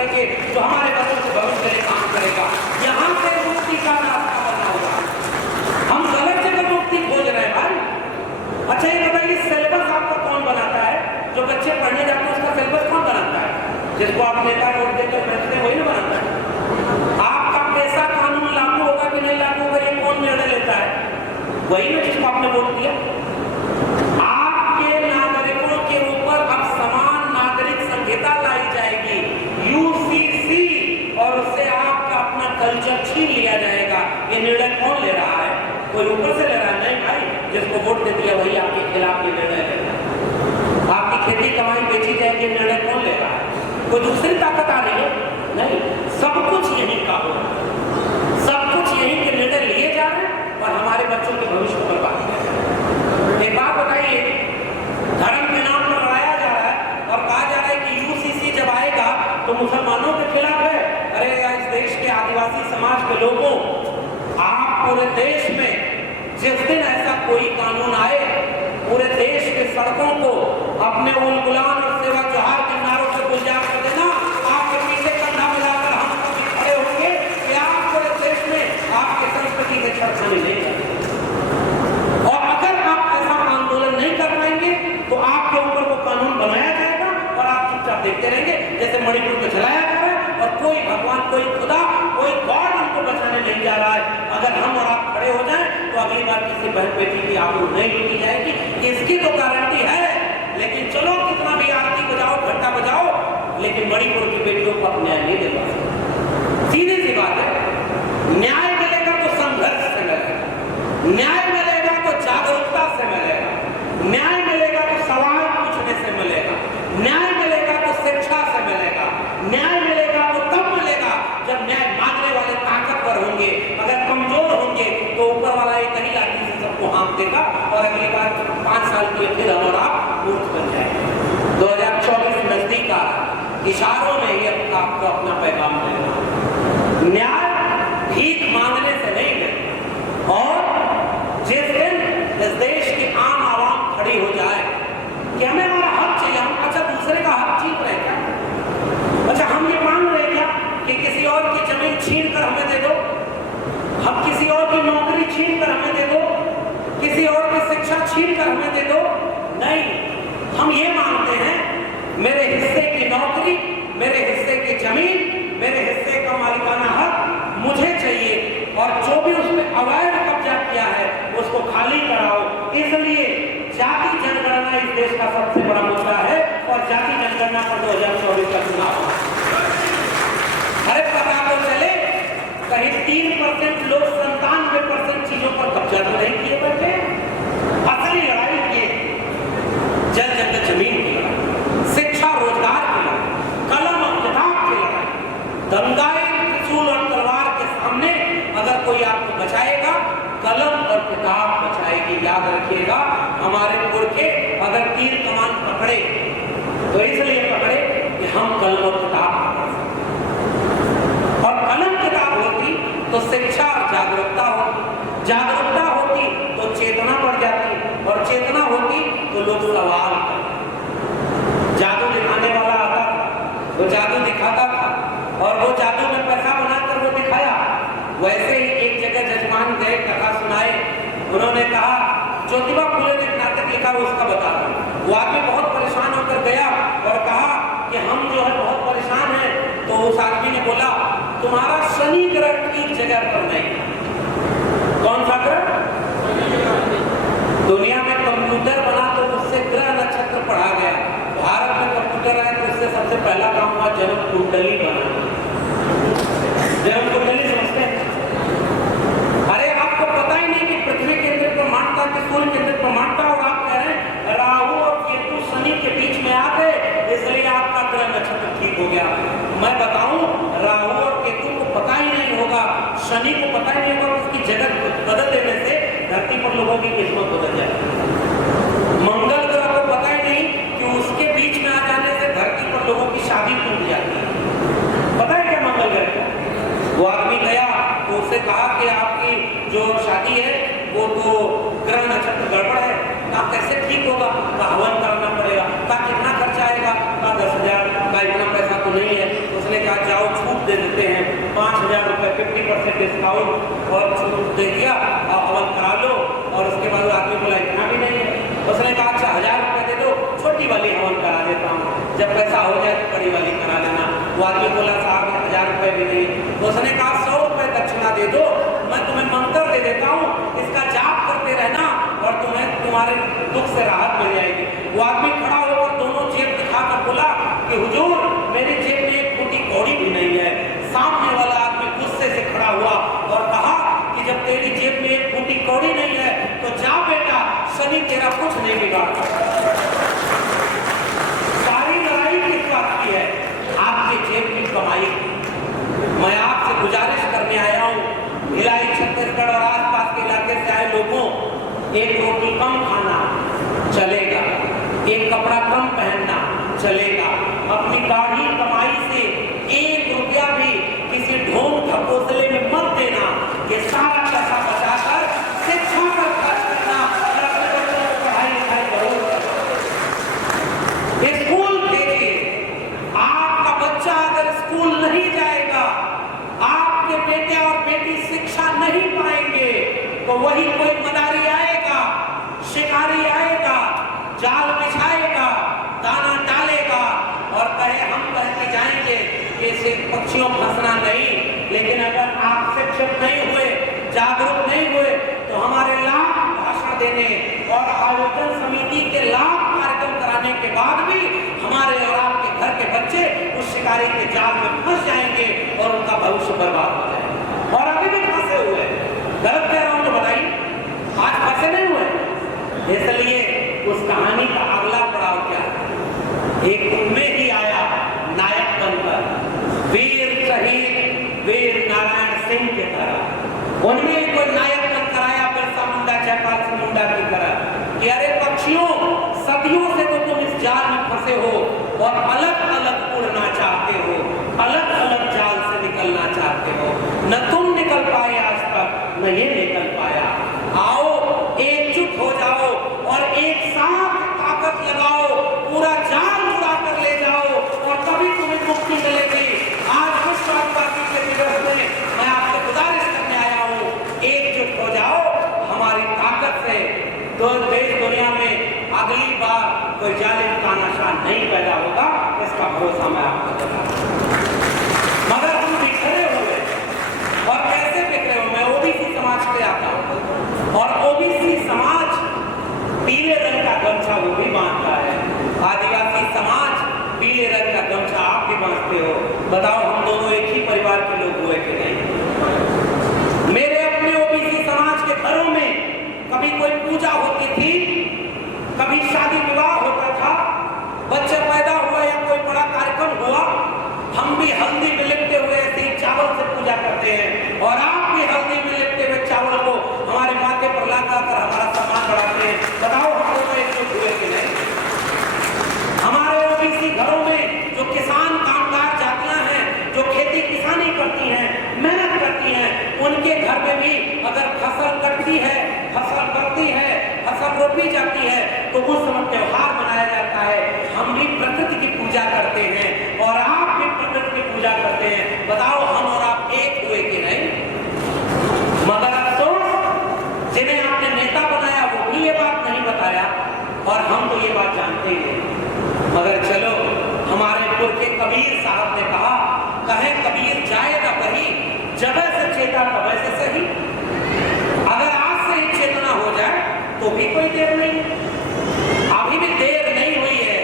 करके जो हमारे बच्चों के भविष्य में काम करेगा। यहाँ से मुक्ति का रास्ता बना हुआ। हम गलत जगह मुक्ति खोज रहे हैं भाई। अच्छा ये बताइए, सिलेबस आपका कौन बनाता है? जो बच्चे पढ़ने जाते हैं उसका सिलेबस कौन बनाता है? जिसको आप नेता वोट देकर बैठते वही ना बनाता है। आपका पैसा कानून लागू होगा कि नहीं लागू होगा ये कौन निर्णय लेता है? वही ना जिसको आपने वोट दिया। आपके नागरिकों के ऊपर अब समान नागरिक संहिता लाई जाएगी, यूसीसी, और उससे आपका अपना कल्चर छीन लिया जाएगा। ये निर्णय कौन ले रहा है? कोई ऊपर से ले रहा है? नहीं भाई, जिसको वोट दे दिया वही आपके खिलाफ ये निर्णय ले रहा है। आपकी खेती कमाई बेची जाएगी, निर्णय कौन ले रहा है? कोई दूसरी ताकत आ रही है? नहीं, सब कुछ यहीं का हो, सब कुछ यहीं के निर्णय लिए जा रहे हैं और हमारे बच्चों के भविष्य को बर्बाद किया जा रहा है। एक बात बताइए, धर्म के नाम पर लड़ाया जा रहा है और कहा जा रहा है कि यूसीसी जब आएगा तो मुसलमानों के खिलाफ है। अरे इस देश के आदिवासी समाज के लोगों, आप पूरे देश में जिस दिन ऐसा कोई कानून आए, पूरे देश के सड़कों को अपने उल गुलाम और सेवा जोहार के नारों से गुलजार कर देना। आपके पीछे कंधा मिलाकर हम सब खड़े होंगे कि आप पूरे देश में आपके संस्कृति के छेड़खानी नहीं करेंगे। और अगर आप ऐसा आंदोलन नहीं कर पाएंगे तो आपके ऊपर वो कानून बनाया जाएगा और आप चुपचाप देखते रहेंगे, जैसे मणिपुर को चलाया जा रहा है और कोई भगवान, कोई खुदा, कोई गॉड उनको बचाने नहीं जा रहा है। अगर हम और आप खड़े हो जाएं तो अगली बार किसी बहन बेटी की आबरू नहीं लूटी जाएगी, इसकी तो गारंटी है। लेकिन चलो कितना भी आरती बजाओ, घंटा बजाओ, लेकिन मणिपुर की बेटियों को आप न्याय नहीं दे पाते। सीधी सी बात है, न्याय मिलेगा तो संघर्ष से मिलेगा, न्याय मिलेगा तो जागरूकता से मिलेगा, न्याय मिलेगा तो सवाल पूछने से मिलेगा, न्याय मिलेगा तो शिक्षा से मिलेगा, न्याय मिलेगा तो तब मिलेगा जब न्याय मांगने वाले ताकतवर होंगे। अगर कमजोर होंगे तो ऊपर वाला एक ही लाठी से सबको हाँक देगा और अगली बार 5 साल के लिए फिर हम और आप मूर्ख बन जाएंगे। 2024 नजदीक आ रहा, इशारों में ही आपको अपना पैगाम देना। न्याय भीख मांगने से नहीं मिलेगा। और जिस दिन इस देश की आम आवाम खड़ी हो जाए कि हमें हमारा हक चाहिए, हम अच्छा दूसरे का हक छीन रहे क्या? अच्छा हम ये मांग रहे क्या कि किसी और की जमीन छीन कर हमें दे दो, हम किसी और की नौकरी छीन कर हमें दे दो, किसी और की शिक्षा छीन कर हमें दे दो? नहीं, हम ये मांगते हैं मेरे हिस्से की नौकरी, मेरे हिस्से की जमीन, मेरे हिस्से का मालिकाना हक मुझे चाहिए और जो भी उसमें अवैध कब्जा किया है उसको खाली कराओ। इसलिए जाति जनगणना इस देश का सबसे बड़ा मुद्दा है और जाति जनगणना पर 2024 का चुनाव। अरे पता तो चले, कहीं 3% लोग 97% चीजों पर कब्जा तो नहीं किए बैठे। असली लड़ाई ये जल जंगल जमीन की लड़ाई, शिक्षा रोजगार की लड़ाई, कलम और किताब की लड़ाई। दंगाई त्रिशूल और तलवार के सामने अगर कोई आपको बचाएगा, कलम और किताब बचाएगी। याद रखिएगा, हमारे पुरखे अगर तीर कमान पकड़े तो इसलिए पकड़े कि हम कलम और किताब पकड़ सकते। और कलम किताब होती तो शिक्षा और जागरूकता होती, जागरूकता होती तो चेतना बढ़ जाती और चेतना होती तो लोग सवाल करते। जादू दिखाने वाला आता था, वो जादू दिखाता था और वो जादू में पैसा बनाकर वो दिखाया। वैसे ही एक जगह जजमान गए कथा सुनाए, उन्होंने कहा ज्योतिबा फुले ने एक नाटक लिखा उसका बता दो। वो आदमी बहुत परेशान होकर गया और कहा कि हम जो है बहुत परेशान हैं। तो उस आदमी ने बोला तुम्हारा शनि ग्रह ठीक जगह पर नहीं। कौन सा ग्रह? दुनिया में कंप्यूटर बना तो उससे ग्रह नक्षत्र पढ़ा गया। भारत में कंप्यूटर है तो उससे सबसे पहला काम हुआ जन्म कुंडली बनाना। जन्म कुंडली समझते हैं? अरे आपको पता ही नहीं कि पृथ्वी केंद्रित ब्रह्मांड था कि सूर्य केंद्रित ब्रह्मांड था और आप कह रहे हैं राहु और केतु शनि के बीच में आ गए इसलिए आपका ग्रह नक्षत्र ठीक हो गया। मैं बताऊं, राहु और केतु को पता ही नहीं होगा, शनि को पता ही नहीं होगा, उसकी जगह बदल देने से धरती पर लोगों की किस्मत बदल जाएगी। मंगल ग्रह को पता ही नहीं कि उसके बीच में आ जाने से धरती पर लोगों की शादी टूट जाती है। पता है क्या मंगल ग्रह को? वो आदमी गया तो उससे कहा कि आपकी जो शादी है वो तो ग्रह नक्षत्र गड़बड़ है। कहा कैसे ठीक होगा? हवन करना पड़ेगा। कहा कितना खर्चा आएगा? कहा 10,000। का इतना पैसा तो नहीं है। उसने कहा जाओ छूट दे देते हैं, 5,000 रुपये 50% डिस्काउंट और छूट दे दिया, हवन करा लो। और उसके बाद आदमी बोला इतना भी नहीं है। उसने कहा अच्छा 1,000 रुपये दे दो, छोटी वाली हवन करा देता हूँ, जब पैसा हो जाए तो बड़ी वाली करा लेना। वो आदमी बोला साहब 1,000 रुपये भी नहीं है। उसने कहा 100 रुपये दक्षिणा दे दो, मैं तुम्हें मंत्र दे देता हूँ, इसका जाप करते रहना और तुम्हारे दुख से राहत मिल जाएगी। वो आदमी खड़ा होकर दोनों जेब दिखाकर बोला कि हुजूर मेरी जेब में एक फूटी कौड़ी भी नहीं है। सामने वाला आदमी गुस्से से खड़ा हुआ और कहा कि जब तेरी जेब में एक फूटी कौड़ी नहीं है तो जा बेटा, शनि तेरा कुछ नहीं बिगाड़ता। सारी लड़ाई किस बात की है? आपके जेब की कमाई। मैं आपसे गुजारिश करने आया हूँ, भिलाई छत्तीसगढ़ और आसपास के इलाके से आए लोगों, एक रोटी कम खाना चलेगा, एक कपड़ा कम पहनना चलेगा, अपनी गाढ़ी कमाई से 1 रुपया भी किसी ढोंग ढकोसले में मत देना। ये सारा पैसा बचाकर शिक्षा पर खर्च करना और अपने बच्चों को पढ़ाई लिखाई जरूर करना। स्कूल भेजिए। आपका बच्चा अगर स्कूल नहीं जाएगा, आपके बेटे और बेटी शिक्षा नहीं पाएंगे, तो वही कोई मदारी आएगा, शिकारी आएगा, जाल बिछाएगा, दाना डालेगा और कहे हम कह के जाएंगे कि इसे पक्षियों फंसना नहीं। लेकिन अगर आप शिक्षित नहीं हुए, जागरूक नहीं हुए, तो हमारे लाख भाषण देने और आयोजन समिति के लाख कार्यक्रम कराने के बाद भी हमारे और आपके घर के बच्चे उस शिकारी के जाल में फंस जाएंगे और उनका भविष्य बर्बाद हो जाएगा। और अभी भी फंसे हुए। गलत कह रहा हूं तो बताइए, आज फंसे नहीं हुए। इसलिए उस कहानी का अगला पड़ाव क्या है? एक उनमें ही आया नायक बनकर, वीर शहीद वीर नारायण सिंह की तरह। उनमें कोई नायक बनकर आया बिरसा मुंडा, जयपाल सिंह मुंडा की तरह कि अरे पक्षियों, सदियों से तो तुम इस जाल में फंसे हो और अलग अलग उड़ना चाहते हो, अलग अलग जाल से निकलना चाहते हो। न तुम निकल पाए आज तक, न ये निकल पाया। आओ एकजुट हो जाओ और एक साथ ताकत लगाओ, पूरा जाल उड़ा कर ले जाओ और तभी तुम्हें मुक्ति मिलेगी। आज विश्व आदिवासी दिवस में मैं आपसे गुजारिश करने आया हूँ, एकजुट हो जाओ हमारी ताकत से। तो देश दुनिया में अगली बार कोई जालिम तानाशाह नहीं पैदा होगा, इसका भरोसा मैं आपको देता हूँ। मगर हम बिखरे हुए, और कैसे बिखरे हुए? मैं ओबीसी समाज से आता हूँ और ओबीसी समाज पीले रंग का गमछा वो भी बांधता है, आदिवासी समाज पीले रंग का गमछा आप भी बांधते हो। बताओ हम दोनों एक ही परिवार के लोग हुए कि नहीं? मेरे अपने ओबीसी समाज के घरों में कभी कोई पूजा होती थी, कभी शादी विवाह होता था, बच्चा पैदा हुआ या कोई बड़ा कार्यक्रम हुआ, हम भी हल्दी में लिपटे हुए ऐसे ही चावल से पूजा करते हैं और आप भी हल्दी में लिपटे हुए चावल को हमारे माथे पर लगाकर हमारा सम्मान बढ़ाते हैं। बताओ हम लोग एकजुट हुए कि नहीं? हमारे ओबीसी घरों में जो किसान कामगार जातियां हैं, जो खेती किसानी करती हैं, मेहनत करती हैं, उनके घर में भी अगर फसल कटती है, फसल बढ़ती है, फसल रोपी जाती है, तो उस समय त्योहार मनाया जाता है। हम भी प्रकृति की पूजा करते हैं और आप भी प्रकृति की पूजा करते हैं। बताओ हम और आप एक हुए कि नहीं? मगर अफसोस, जिन्हें आपने नेता बनाया वो भी ये बात नहीं बताया और हम तो ये बात जानते ही नहीं। मगर चलो, हमारे पुरखे कबीर साहब ने कहा, कहे कबीर जाए ना कहीं, जगह से चेता तब से सही। अगर आज से ही चेतना हो जाए तो भी कोई देर नहीं, अभी भी देर नहीं हुई है,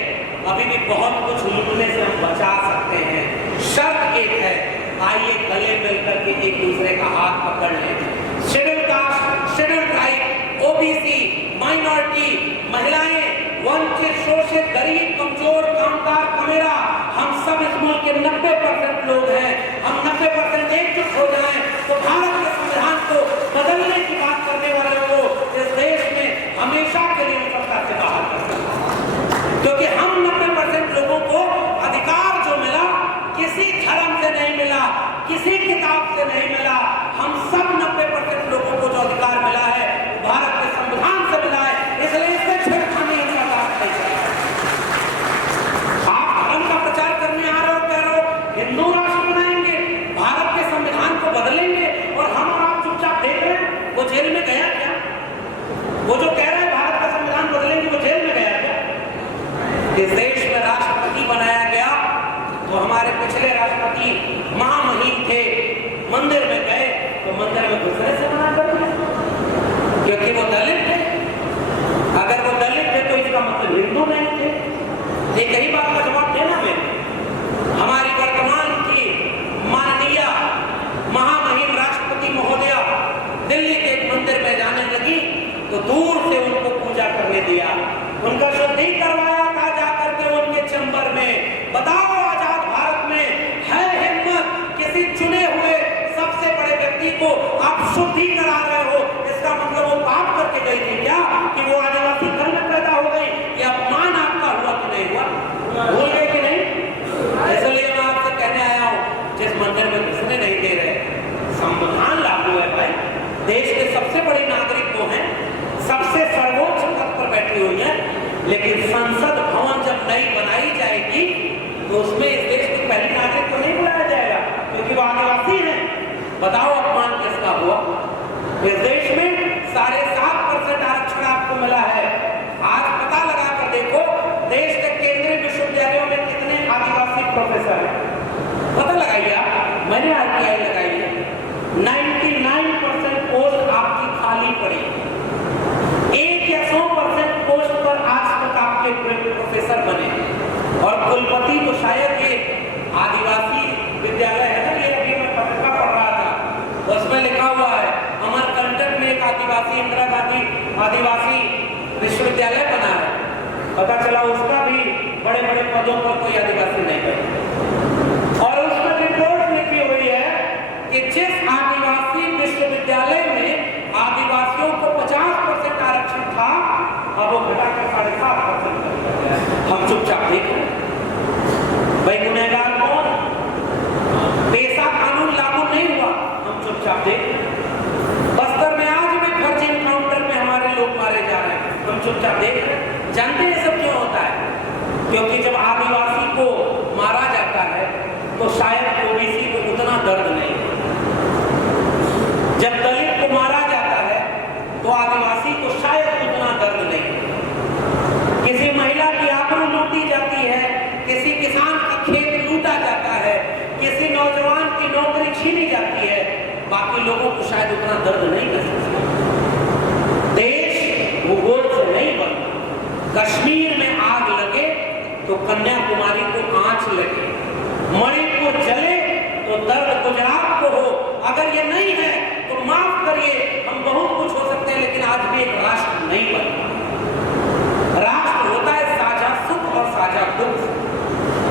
अभी भी बहुत कुछ लूटने से हम बचा सकते हैं। शर्त एक है, आइए गले मिलकर के एक दूसरे का हाथ पकड़ लें। Schedule caste, schedule tribe, OBC, minority, महिलाएं, वंचित, शोषित, गरीब, कमजोर, कामगार, कमेरा, हम सब इस मुल्क के 90% लोग हैं। हम 90% एकजुट हो जाएं तो भारत के संविधान को बदलने की बात करने वाले को इस देश में हमेशा के लिए सत्ता से बाहर कर सकते हैं। क्योंकि हम 90% लोगों को अधिकार जो मिला, किसी धर्म से नहीं मिला, किसी किताब से नहीं मिला। हम सब 90% तो दूर से उनको पूजा करने दिया, उनका शुद्धि करवाया था जाकर के उनके चैम्बर में। बताओ आजाद भारत में है हिम्मत, किसी चुने हुए सबसे बड़े व्यक्ति को आप शुद्धि करा रहे हो, इसका मतलब वो पाप करके गई थी क्या कि वो आदिवासी घर में पैदा हो गई? ये अपमान आपका हुआ कि नहीं हुआ? भूल गए कि नहीं? इसलिए मैं आपसे कहने आया हूं, जिस मंदिर में घुसने नहीं दे रहे, संविधान लागू है भाई, देश के सबसे बड़े नागरिक वो हैं, सबसे सर्वोच्च पद पर बैठी हुई है, लेकिन संसद भवन जब नई बनाई जाएगी तो उसमें इस देश के पहले नागरिक को नहीं बुलाया जाएगा क्योंकि वो आदिवासी हैं। बताओ अपमान किसका हुआ? इस देश में 7.5% आरक्षण आपको मिला है। आज पता लगा कर देखो देश के केंद्रीय विश्वविद्यालयों में कितने आदिवासी प्रोफेसर हैं, पता लगाइए आप। मैंने RTI लगाई है, 99% पोस्ट आपकी खाली पड़ी, 1 या 100% पोस्ट पर आज तक आपके प्रोफेसर बने, और कुलपति तो शायद ये आदिवासी विद्यालय है ना, ये अभी मैं पत्रिका पढ़ रहा था, उसमें लिखा हुआ है अमरकंटक में एक आदिवासी इंदिरा गांधी आदिवासी विश्वविद्यालय बना है। पता चला उसका भी बड़े बड़े पदों पर कोई आदिवासी नहीं है, और उसमें रिपोर्ट लिखी हुई है कि जिस आदिवासी विश्वविद्यालय में आदिवासियों को 50% आरक्षण था, अब वो घटाकर 7.5% कर दिया है। हम चुपचाप देख रहे हैं। भाई गुनहगार कौन? पेशा कानून लागू नहीं हुआ, हम चुपचाप देख रहे हैं। बस्तर में आज भी फर्जी एनकाउंटर में हमारे लोग मारे जा रहे हैं, हम चुपचाप देख रहे हैं। जानते हैं सब क्यों होता है? क्योंकि जब आदिवासी को मारा जाता है तो शायद OBC को उतना दर्द नहीं, जब दलित को मारा जाता है तो आदिवासी को शायद उतना दर्द नहीं। किसी महिला की आबरू लूटी जाती है, किसी किसान की खेत लूटा जाता है, किसी नौजवान की नौकरी छीनी जाती है, बाकी लोगों को शायद उतना दर्द नहीं कर सकता। देश भूगोल से नहीं बनता। कश्मीर में आग लगे तो कन्याकुमारी को आंच लगे, मणिपुर जले तो दर्द गुजरात को हो। अगर ये नहीं है तो माफ करिए, हम बहुत कुछ हो सकते हैं, लेकिन आज भी एक राष्ट्र नहीं बनता। राष्ट्र होता है साझा सुख और साझा दुख।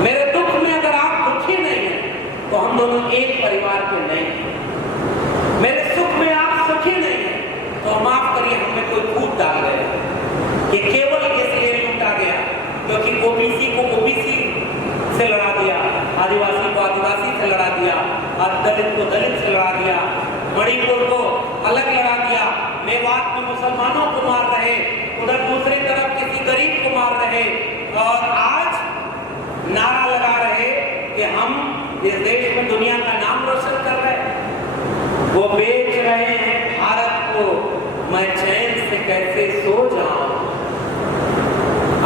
मेरे दुख में अगर आप दुखी नहीं हैं तो हम दोनों एक परिवार के नहीं हैं। मेरे सुख में आप सुखी नहीं हैं तो माफ करिए, हमें कोई फूट डाल रहे हैं। ये केवल इसलिए लूटा गया क्योंकि OBC को OBC से लड़ा दिया, आदिवासी को आदिवासी से लड़ा दिया, दलित को दलित से लड़ा दिया, मणिपुर को अलग लड़ा दिया, मेवात में मुसलमानों को मार रहे, उधर दूसरी तरफ किसी गरीब को मार रहे, और आज नारा लगा रहे कि हम इस देश में दुनिया का नाम रोशन कर रहे हैं। वो बेच रहे हैं भारत को, मैं चैन से कैसे सो जाऊं।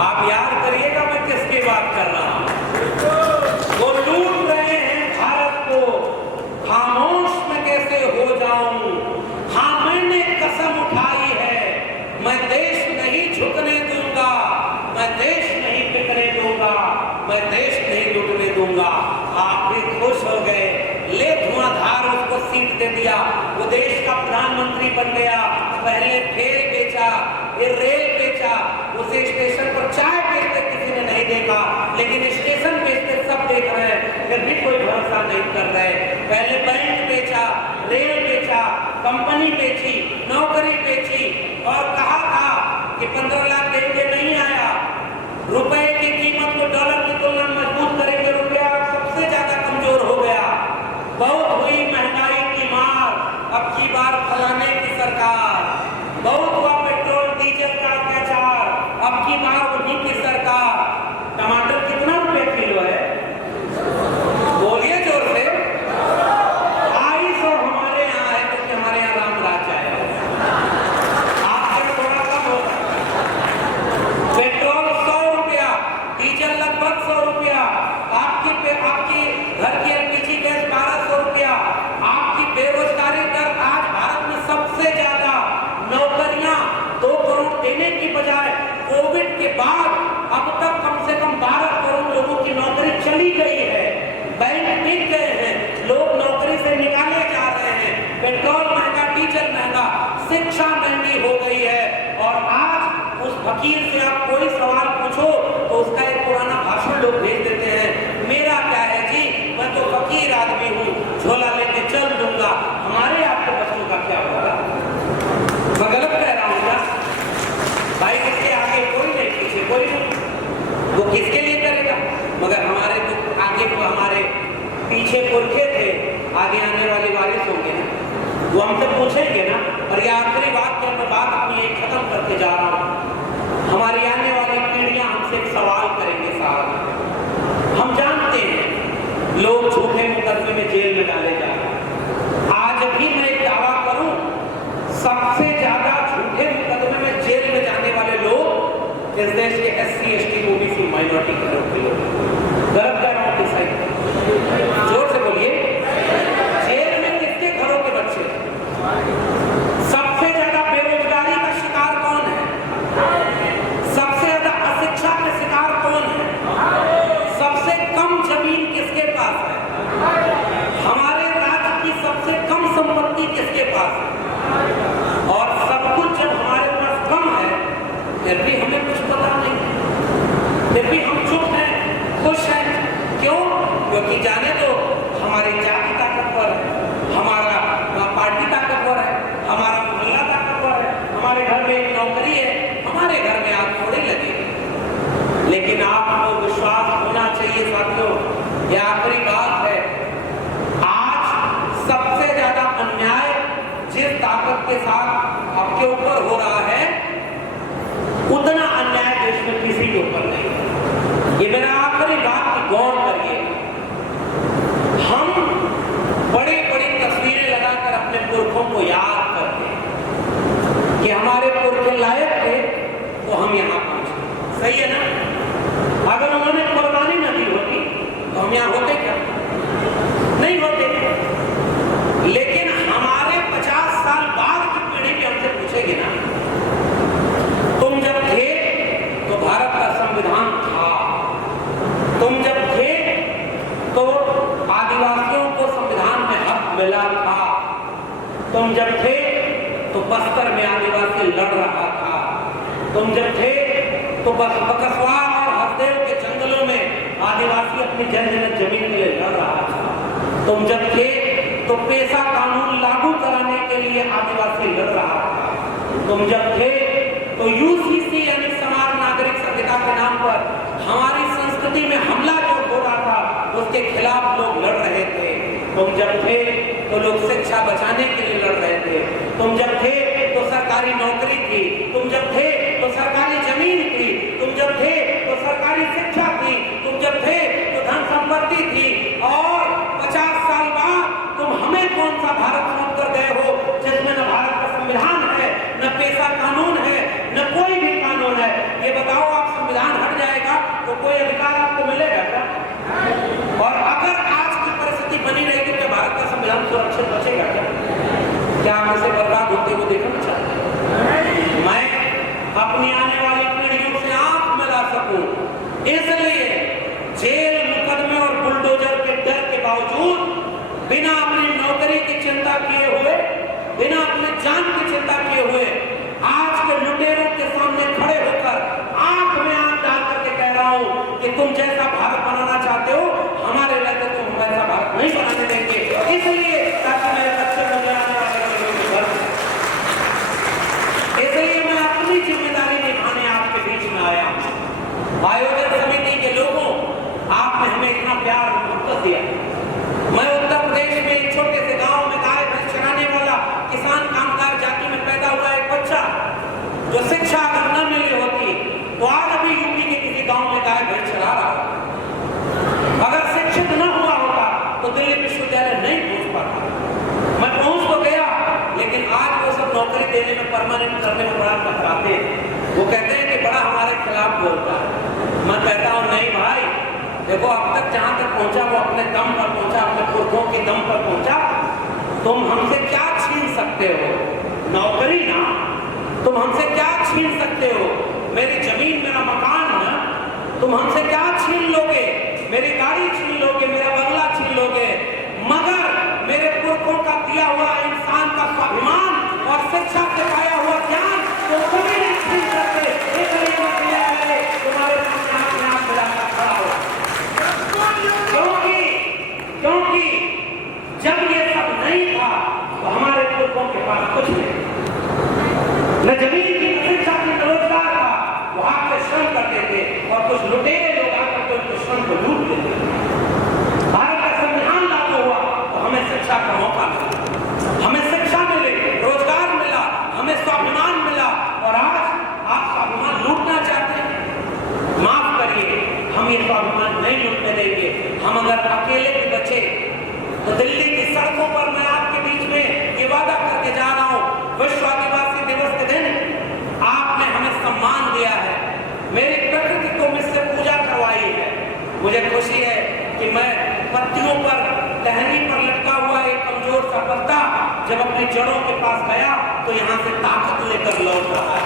आप याद करिएगा मैं किसकी बात कर रहा हूं। वो लूट रहे हैं भारत को, खामोश में कैसे हो जाऊं। हाँ, मैंने कसम उठाई है, मैं देश नहीं झुकने दूंगा, मैं देश नहीं बिकने दूंगा, मैं देश नहीं लूटने दूंगा। आप भी खुश हो गए, ले धुआंधार उसको सीट दे दिया, वो देश का प्रधानमंत्री बन गया। पहले फेल बेचा, फिर रेल बेचा, उसे स्टेशन पर चाय बेचते किसी ने नहीं देखा, लेकिन स्टेशन बेचते सब देख रहे हैं, फिर भी कोई भरोसा नहीं कर रहे। पहले बैंक बेचा, रेल बेचा, कंपनी बेची, नौकरी बेची, और कहा था कि 15 लाख देंगे, नहीं आया। रुपए की कीमत को डॉलर की तुलना में मजबूत करेंगे, रुपया सबसे ज्यादा कमजोर हो गया। बहुत हुई महंगाई की मार, अब की बार फलाने की सरकार। बहुत हुआ पेट्रोल डीजल का अत्याचार, अब की बार उन्हीं की सरकार। टमाटर कितना रुपए किलो है? बोलिए जोर से। 250 हमारे यहाँ है, क्योंकि हमारे यहाँ राम राज आया। आपसे थोड़ा कम होगा। पेट्रोल 100 रुपया, डीजल लगभग 100 रुपया, आपकी घर की LPG गैस 1200 रुपया। आपकी बेरोजगारी दर आज भारत में सबसे ज्यादा। नौकरियां 2 करोड़ देने की बजाय कोविड के बाद अब तक कम से कम 12 करोड़ लोगों की नौकरी चली गई है। बैंक बिक गए हैं, लोग नौकरी से निकाले जा रहे हैं। पेट्रोल महंगा, डीजल महंगा, शिक्षा महंगी हो गई है। फकीर से आप कोई सवाल पूछो तो उसका एक पुराना भाषण लोग भेज देते हैं, मेरा क्या है जी, मैं तो फकीर आदमी हूँ, झोला लेके चल दूंगा, हमारे आपके बच्चों का क्या होगा? मैं गलत कह रहा हूँ क्या? भाई इसके आगे कोई नहीं, पीछे कोई नहीं, वो किसके लिए करेगा? मगर हमारे तो आगे को हमारे पीछे पुरखे थे, आगे आने वाले वारिस होंगे ना, वो हमसे पूछेंगे ना। और ये आखिरी बात क्या, मैं बात अपनी एक खत्म करके जा रहा हूँ। हमारी आने वाली पीढ़ियां हमसे एक सवाल करेंगे साहब। हम जानते हैं लोग झूठे मुकदमे में जेल में डाले जा रहे हैं। आज भी मैं एक दावा करूं, सबसे ज्यादा झूठे मुकदमे में जेल में जाने वाले लोग इस देश के SC ST OBC माइनॉरिटी के लोग। गलत कह रहा हूं कि सही? जोर से बोलिए। जेल में किसके घरों के बच्चे? सबसे ज्यादा बेरोजगारी का शिकार कौन है? सबसे ज्यादा अशिक्षा के शिकार कौन है? सबसे कम जमीन किसके पास है? हमारे राज्य की सबसे कम संपत्ति किसके पास है? और सब कुछ जब हमारे पास कम है, फिर भी हमें कुछ पता नहीं, फिर भी हम चुप हैं, खुश हैं। क्यों? क्योंकि जाने तो हमारी जाति ताकतवर है, हमारा पार्टी ताकतवर है, हमारा मोहल्ला ताकतवर है, हमारे घर में एक नौकरी है, हमारे घर में आग थोड़ी लगेगी। लेकिन आपको विश्वास होना चाहिए साथियों, ये आखिरी बात है, आज सबसे ज्यादा अन्याय जिस ताकत के साथ आपके ऊपर हो रहा है, उतना अन्याय देश में किसी के ऊपर नहीं है। ये मेरा आखिरी बात की गौर करिए। हम बड़ी बड़ी तस्वीरें लगाकर अपने पुरखों को याद करते हैं कि हमारे पुरखे लायक थे तो हम यहाँ पहुंचे। सही है ना? अगर उन्होंने कुर्बानी न दी होती तो हम यहाँ होते क्या? नहीं होते। लेकिन हमारे 50 साल बाद की पीढ़ी भी हमसे पूछेगी ना, तुम जब थे तो भारत का संविधान था, तुम जब थे तो आदिवासियों को संविधान में हक मिला था, तुम जब थे तो बस्तर में आदिवासी लड़ रहा था, तुम जब थे तो बकसवा और हसदेव के जंगलों में आदिवासी अपनी जनजनक जमीन के लिए लड़ रहा था, तुम जब थे तो पेशा कानून लागू कराने के लिए आदिवासी लड़ रहा था, तुम जब थे तो UCC यानी समाज नागरिक संहिता के नाम पर हमारी संस्कृति में हमला जो हो रहा था उसके खिलाफ लोग लड़ रहे थे, तुम जब थे तो लोग शिक्षा बचाने के लिए लड़ रहे थे, तुम जब थे तो सरकारी नौकरी थी, तुम जब थे तो सरकारी जमीन थी, तुम जब थे तो सरकारी शिक्षा थी, तुम जब थे तो धन संपत्ति थी। और 50 साल बाद तुम हमें कौन सा भारत सौंप कर गए हो जिसमें न भारत का संविधान है, न पेशा कानून है, न कोई भी कानून है। ये बताओ, आप संविधान हट जाएगा तो कोई अधिकार आपको मिलेगा क्या? और अगर आज की परिस्थिति बनी रहेगी तो भारत का संविधान सुरक्षित बचेगा क्या? क्या हम इसे बर्बाद होते हुए देखना चाहते हैं? मैं अपनी आने वाली पीढ़ियों से आंख मिला सकूं, इसलिए जेल मुकदमे और बुलडोजर के डर के बावजूद बिना अपनी नौकरी की चिंता किए हुए, बिना अपनी जान की चिंता किए हुए आज के लुटेरों के सामने खड़े होकर आंख में आंख डाल करके कह रहा हूं कि तुम जैसा भारत बनाना चाहते हो, हमारे रहते तो हम वैसा भारत नहीं बनाने देंगे। इसलिए ताकि मेरे बच्चे मुझे आने वाले, इसलिए मैं अपनी जिम्मेदारी निभाने आपके बीच में आया हूं। आयोजन समिति के लोगों, आपने हमें इतना प्यार और मोहब्बत दिया। मैं उत्तर प्रदेश में एक छोटे से गांव में गाय भैंस चराने वाला किसान कामगार जाति में पैदा हुआ एक बच्चा, जो शिक्षा अगर न मिली होती तो आज अभी यूपी के किसी गांव में गाय भैंस चरा रहा होता। अगर शिक्षित न हुआ होता तो दिल्ली विश्वविद्यालय नहीं पहुंच पाता। मैं पहुंच तो गया, लेकिन आज वो सब नौकरी देने में, परमानेंट करने में बड़ा कतराते हैं। वो कहते हैं कि बड़ा हमारे खिलाफ बोलता है। मैं कहता हूं नहीं भाई, देखो अब तक जहां तक पहुंचा वो अपने दम पर पहुंचा, अपने पुरखों के दम पर पहुंचा। तुम हमसे क्या छीन सकते हो? नौकरी ना, तुम हमसे क्या छीन सकते हो? मेरी जमीन, मेरा मकान ना, तुम हमसे क्या छीन लोगे? मेरी गाड़ी छीन लोगे, मेरा बंगला छीन लोगे, मगर मेरे पुरखों का दिया हुआ इंसान का स्वाभिमान और शिक्षा से पाया हुआ ज्ञान तो कभी नहीं छीन सकते। कुछ नहीं, न जमीन की, न शिक्षा की, न रोजगार का। वो आपसे श्रम करते थे और कुछ लुटेरे लोग आकर के उनके श्रम को लूट लेते थे। भारत का संविधान लागू हुआ तो हमें शिक्षा का मौका मिला, हमें शिक्षा मिली, रोजगार मिला, हमें स्वाभिमान मिला, और आज आप स्वाभिमान लूटना चाहते हैं। माफ करिए, हम ये स्वाभिमान नहीं लूटने देंगे। हम अगर अकेले भी बचे तो दिल्ली की सड़कों पर मैं आपके बीच में ये वादा करके जा रहा हूं, विश्व आदिवासी दिवस के दिन आपने हमें सम्मान दिया है, मेरी प्रकृति को मुझसे पूजा करवाई है। मुझे खुशी है कि मैं पत्तियों पर, टहनी पर लटका हुआ एक कमजोर सा पत्ता जब अपनी जड़ों के पास गया तो यहाँ से ताकत लेकर लौट रहा है।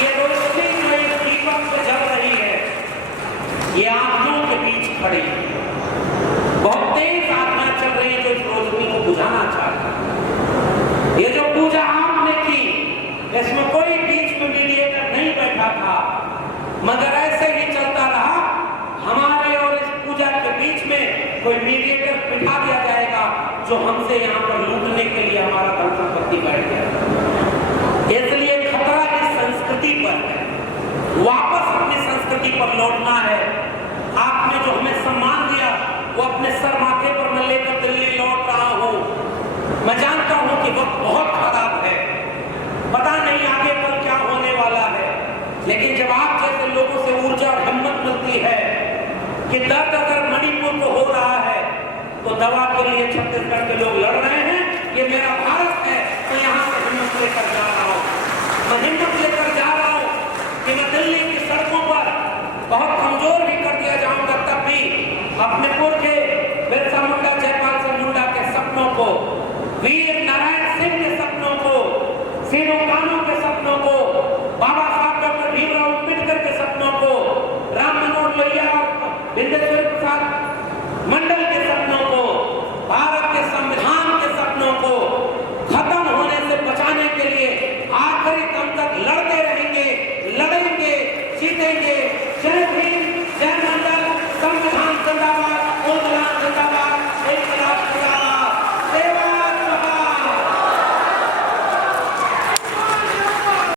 ये रोशनी जो एक दीपक से जल रही है, ये आंखों के बीच खड़ी है। बहुत तेज आत्मा चल रही है जो इस रोशनी को बुझाना चाहता है। ये जो पूजा आपने की, इसमें कोई बीच में मीडिएटर नहीं बैठा था, मगर ऐसे ही चलता रहा। हमारे और इस पूजा के बीच में कोई मीडिएटर बिठा दिया जाएगा जो हमसे यहाँ पर लूटने के लिए हमारा धन संपत्ति बैठ गया। इसलिए खतरा इस संस्कृति पर है, वापस अपनी संस्कृति पर लौटना है। आपने जो हमें सम्मान दिया वो अपने सर माथे पर मैं लेकर दिल्ली लौट रहा हूँ। मैं जानता हूँ कि वक्त बहुत खराब है, पता नहीं आगे कल क्या होने वाला है, लेकिन जब आप जैसे लोगों से ऊर्जा और हिम्मत मिलती है कि दर्द अगर मणिपुर को हो रहा है तो दवा के लिए छत्तीसगढ़ के लोग लड़ रहे हैं, ये मेरा भारत है, मैं यहाँ से हिम्मत लेकर जा रहा हूँ। मैं हिम्मत लेकर जा रहा हूँ कि मैं दिल्ली की सड़कों पर बहुत कमजोर भी कर दिया जाऊंगा, तब भी अपने पुरखे बिरसा मुंडा, जयपाल सिंह मुंडा के सपनों को, वीर नारायण सिंह के सपनों को, सीनू कानू के सपनों को, बाबा साहब डॉक्टर भीमराव अम्बेडकर के सपनों को, राम मनोहर लोहिया और विंदेश्वर प्रसाद मंडल के सपनों को, भारत के संविधान के सपनों को खत्म होने से बचाने के लिए आखिरी दम तक लड़ते रहेंगे, लड़ेंगे, जीतेंगे। जय भीम, जय मंडल, संविधान जिंदाबाद, इंकलाब जिंदाबाद।